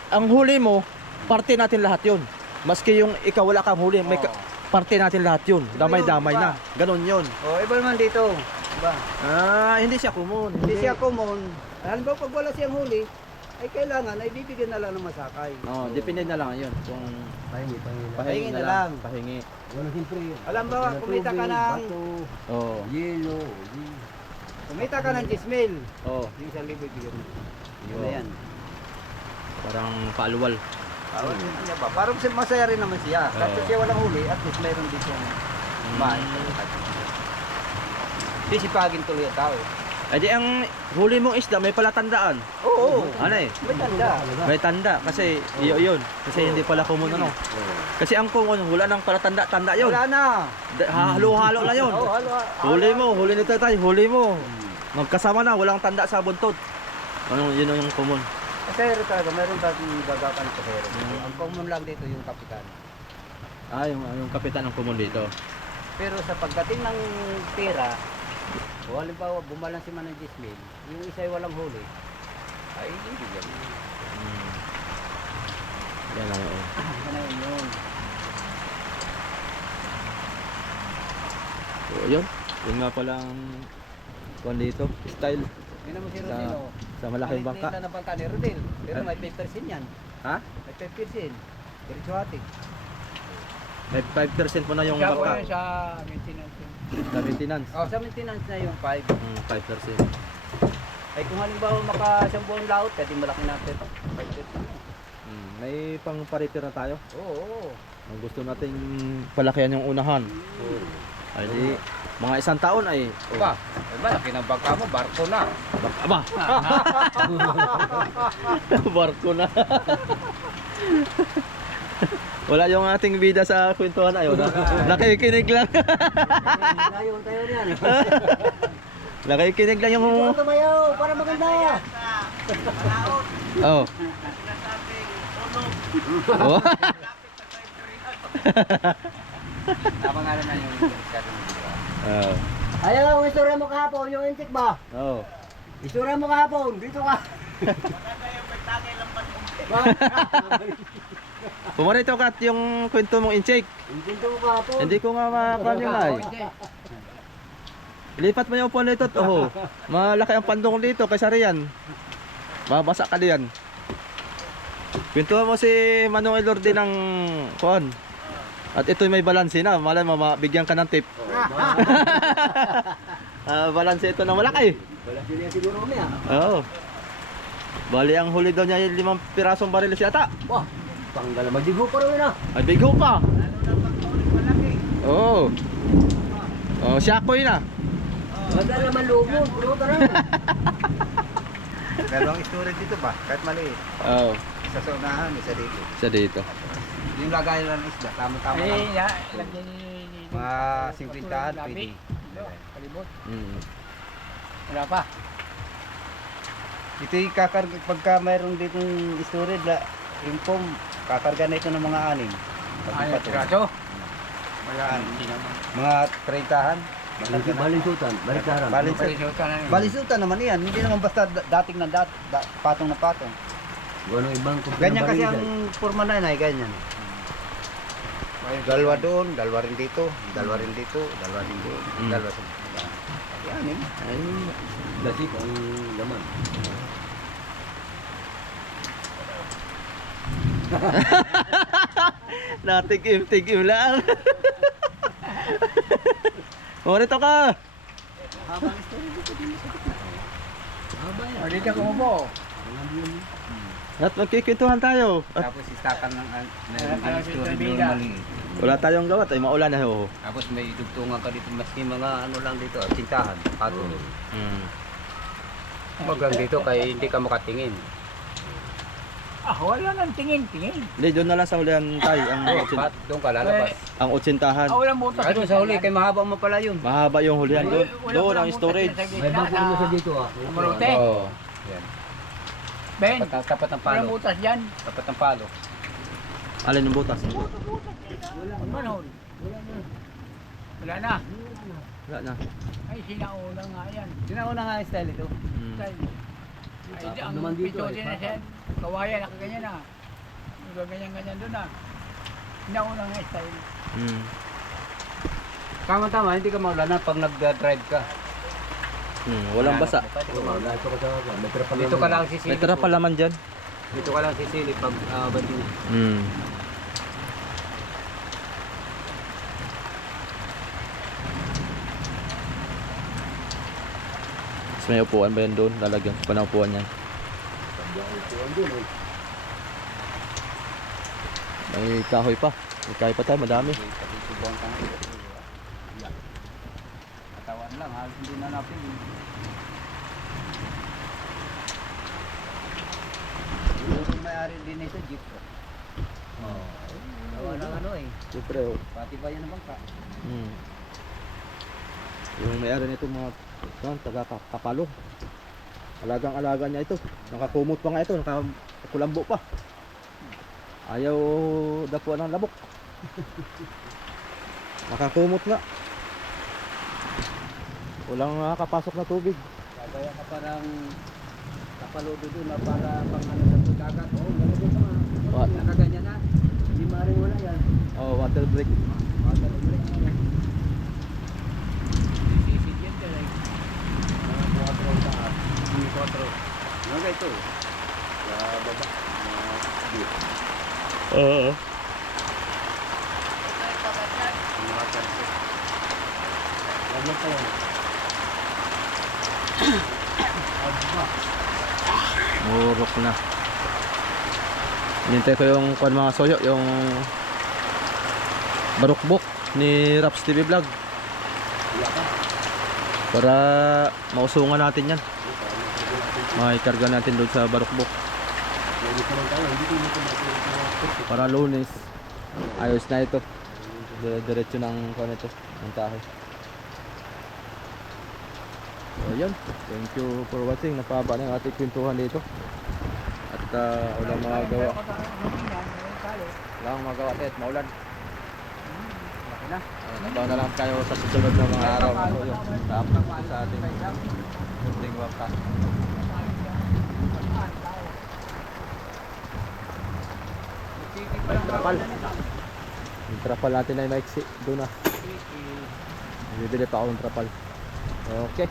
ang huli mo, parte natin lahat 'yun. Maski yung ikaw wala kang huli, may parte natin lahat 'yun. Damay-damay na. Ganon 'yun. Iba naman dito. Diba? Hindi siya common. Hindi siya common. Halimbawa, pag wala siyang huli, ay kailangan, ay bibigyan na lang ng masakay. Oh, depende na lang 'yun. Kung Pahingi. Pahingi na lang. Pahingi. Wala siyempre. Alam ba, Wala kumita ka tubig, ng- bato, Oh. yelo. Kumita ka ng 10,000. Oh, Yung 1,000 bigyan mo. Yun Oh. na yan. parang paaluwal. Ano ba? Parang masaya rin naman siya. Kasi siya walang huli, at least mayroon din siyang kumain. Sisipagin tuloy ang tao. Di ang huli mong isda may palatandaan. Oo. Ano eh? May tanda. May tanda kasi yun. Kasi hindi pala common ano. Kasi ang common wala nang palatanda-tanda yun. Wala na. Halo-halo na yun. Oo, halo. Huli mo, huli nito tayo, huli mo. Magkasama na, walang tanda sa buntot. Yun yung common. Kasero talaga, mayroon tayong gagakan kasero. Ang common lang dito yung kapitan. Yung kapitan ng common dito. Pero sa pagdating ng pera, o halimbawa bumalansi man ng 10,000, yung isa ay walang huli, ay hindi yan. Yan lang yun. Ganun yun. So, yun. Yun nga palang kuwan dito. Style Yun naman si sa, Rodel, oh. sa malaking bangka. Maliit na bangka ni Rodel. Pero may 5% yan. Ha? May 5%. Diretso hati. May 5% po na yung bangka. sa maintenance. Sa maintenance. Oh, sa maintenance na yung 5. 5%. Ay kung halimbawa maka isang buong laot, pwede malaki natin. 5%. May pang pa-repair na tayo. Oo. Kung gusto nating palakihan yung unahan. Ay di, mga isang taon ay Ba, laki ng bangka mo, barko na. aba. Barko na. Wala yung ating bida sa kwentuhan ay wala. Nakikinig lang. Layo tayo niyan. Nakikinig lang yung Tumayo para maganda. Oh. Oh. Tama nga naman yung masyado ng bigla. Oh. Ayaw, isura mo kahapon yung intik ba? Oh. Isura mo kahapon, dito ka. Pumarito Kat yung kwento mong in-check. Dito mo kahapon. Hindi ko nga makakuha yung ay. Lipat mo yung upuan nito. Oh. Malaki ang pandong dito kaysa riyan. Mabasa ka diyan. Kwentuhan mo si Manong Elorde ng kuan. At ito'y may balanse na. Malay mo, mabigyan ka ng tip. Balanse ito na malaki. Wala sila siguro kami ah. Oo. Bali ang huli daw niya yung 5 pirasong bariles yata. Wah, panggal magdigo pa rin ah. Ay, bigo pa. Oo. Oh, siyakoy na. Magdala naman lumo, bro, tara. Dalawang storage dito ba? Kahit maliit. Oo. Isa sa unahan, isa dito. Isa dito. Yung lagay lang ng isda, tama-tama lang. Lagyan ni... Mga 50-an, pwede. Kalibot. Mm. Wala pa. Ito yung kakarga, pagka mayroon ditong storage, yung foam, kakarga na ito ng mga anim. Ayun, piraso. Mga mga 30-an. Balisutan, baliktaran. Balisutan naman yan, hindi naman basta dating na patong na patong. Ano ibang Ganyan kasi ang forma na yun ay ganyan. Dalawa doon, dalawa rin dito, dalawa rin dito, dalawa rin doon, dalawa sa yan eh. ay lasik ang laman. Natigim-tigim lang. Morito ka. O, dito ko mo. At magkikwentuhan tayo. At Tapos istakan ng Ano, storage bida. yung maliit. wala tayong gawa, ay maulan na ho. Tapos may dugtungan ka dito, maski mga ano lang dito, sintahan, patong. Mm. Magang dito kaya hindi ka makatingin. Ah, wala nang tingin-tingin. Hindi, doon na lang sa hulihan tayo ang Doon ka lalabas. ang utsintahan. Ah, walang butas. Ano sa huli, kay mahaba mo pala yun. Mahaba yung hulihan doon. Doon ang storage. May bago mo sa dito ah. Marote. Oo. Ben, Tapat ng walang palo. butas dyan. Tapat ng palo. Alin yung butas? Manhol. Wala na. Wala na. Ay, sinauna nga yan. Sinauna nga yung style ito. Mm. Ay, ang naman dito, pito eh, din na siya. Kawayan, nakaganyan na. Ganyan-ganyan doon na. Sinauna nga style. Mm. Tama-tama, hindi ka maulanan pag nag-drive ka. Walang basa. Dito ka lang sisilip. May tira pa laman dyan. Dito ka lang sisilip pag banding. Mm. Tapos may upuan ba yan doon? Lalagyan ko pa ng upuan yan. May kahoy pa. May kahoy pa tayo, madami. Katawan lang, halos hindi na napili. Yung may-ari din ito, jeep ko. Wala ano eh. Siyempre, oh. Pati ba yan ang bangka? Mm. Yung may-ari nito mga taga-kapalo. Alagang-alaga niya ito. Nakakumot pa nga ito, nakakulambo pa. Ayaw dapuan ng labok. Nakakumot nga. Walang nakakapasok na tubig. Kaya ka parang kapaludo doon na para pang ano sa dagat. Oo, ganun din pa nga. What? Nakaganyan na. Hindi maaaring wala yan. Oh, water break. Water break na yan. Hanggang ito. Sa baba. Oo. Lagyan pa yan. Murok na. Hintay ko yung kuan mga soyo, yung barukbok ni Raps TV Vlog. Para mausungan natin yan. Maikarga natin doon sa barukbok. Para Lunes, ayos na ito. Diretso ng kuan ito, ng tahe. So yun, thank you for watching. Napahaba na yung ating kwentuhan dito. At walang magagawa. Walang magagawa at maulan. Nabaw na lang kayo sa susunod na mga araw. So yun, tapos sa ating kunting waka. Trapal. Yung trapal natin ay maiksi. Doon na. Bibili pa ako ng trapal. Okay.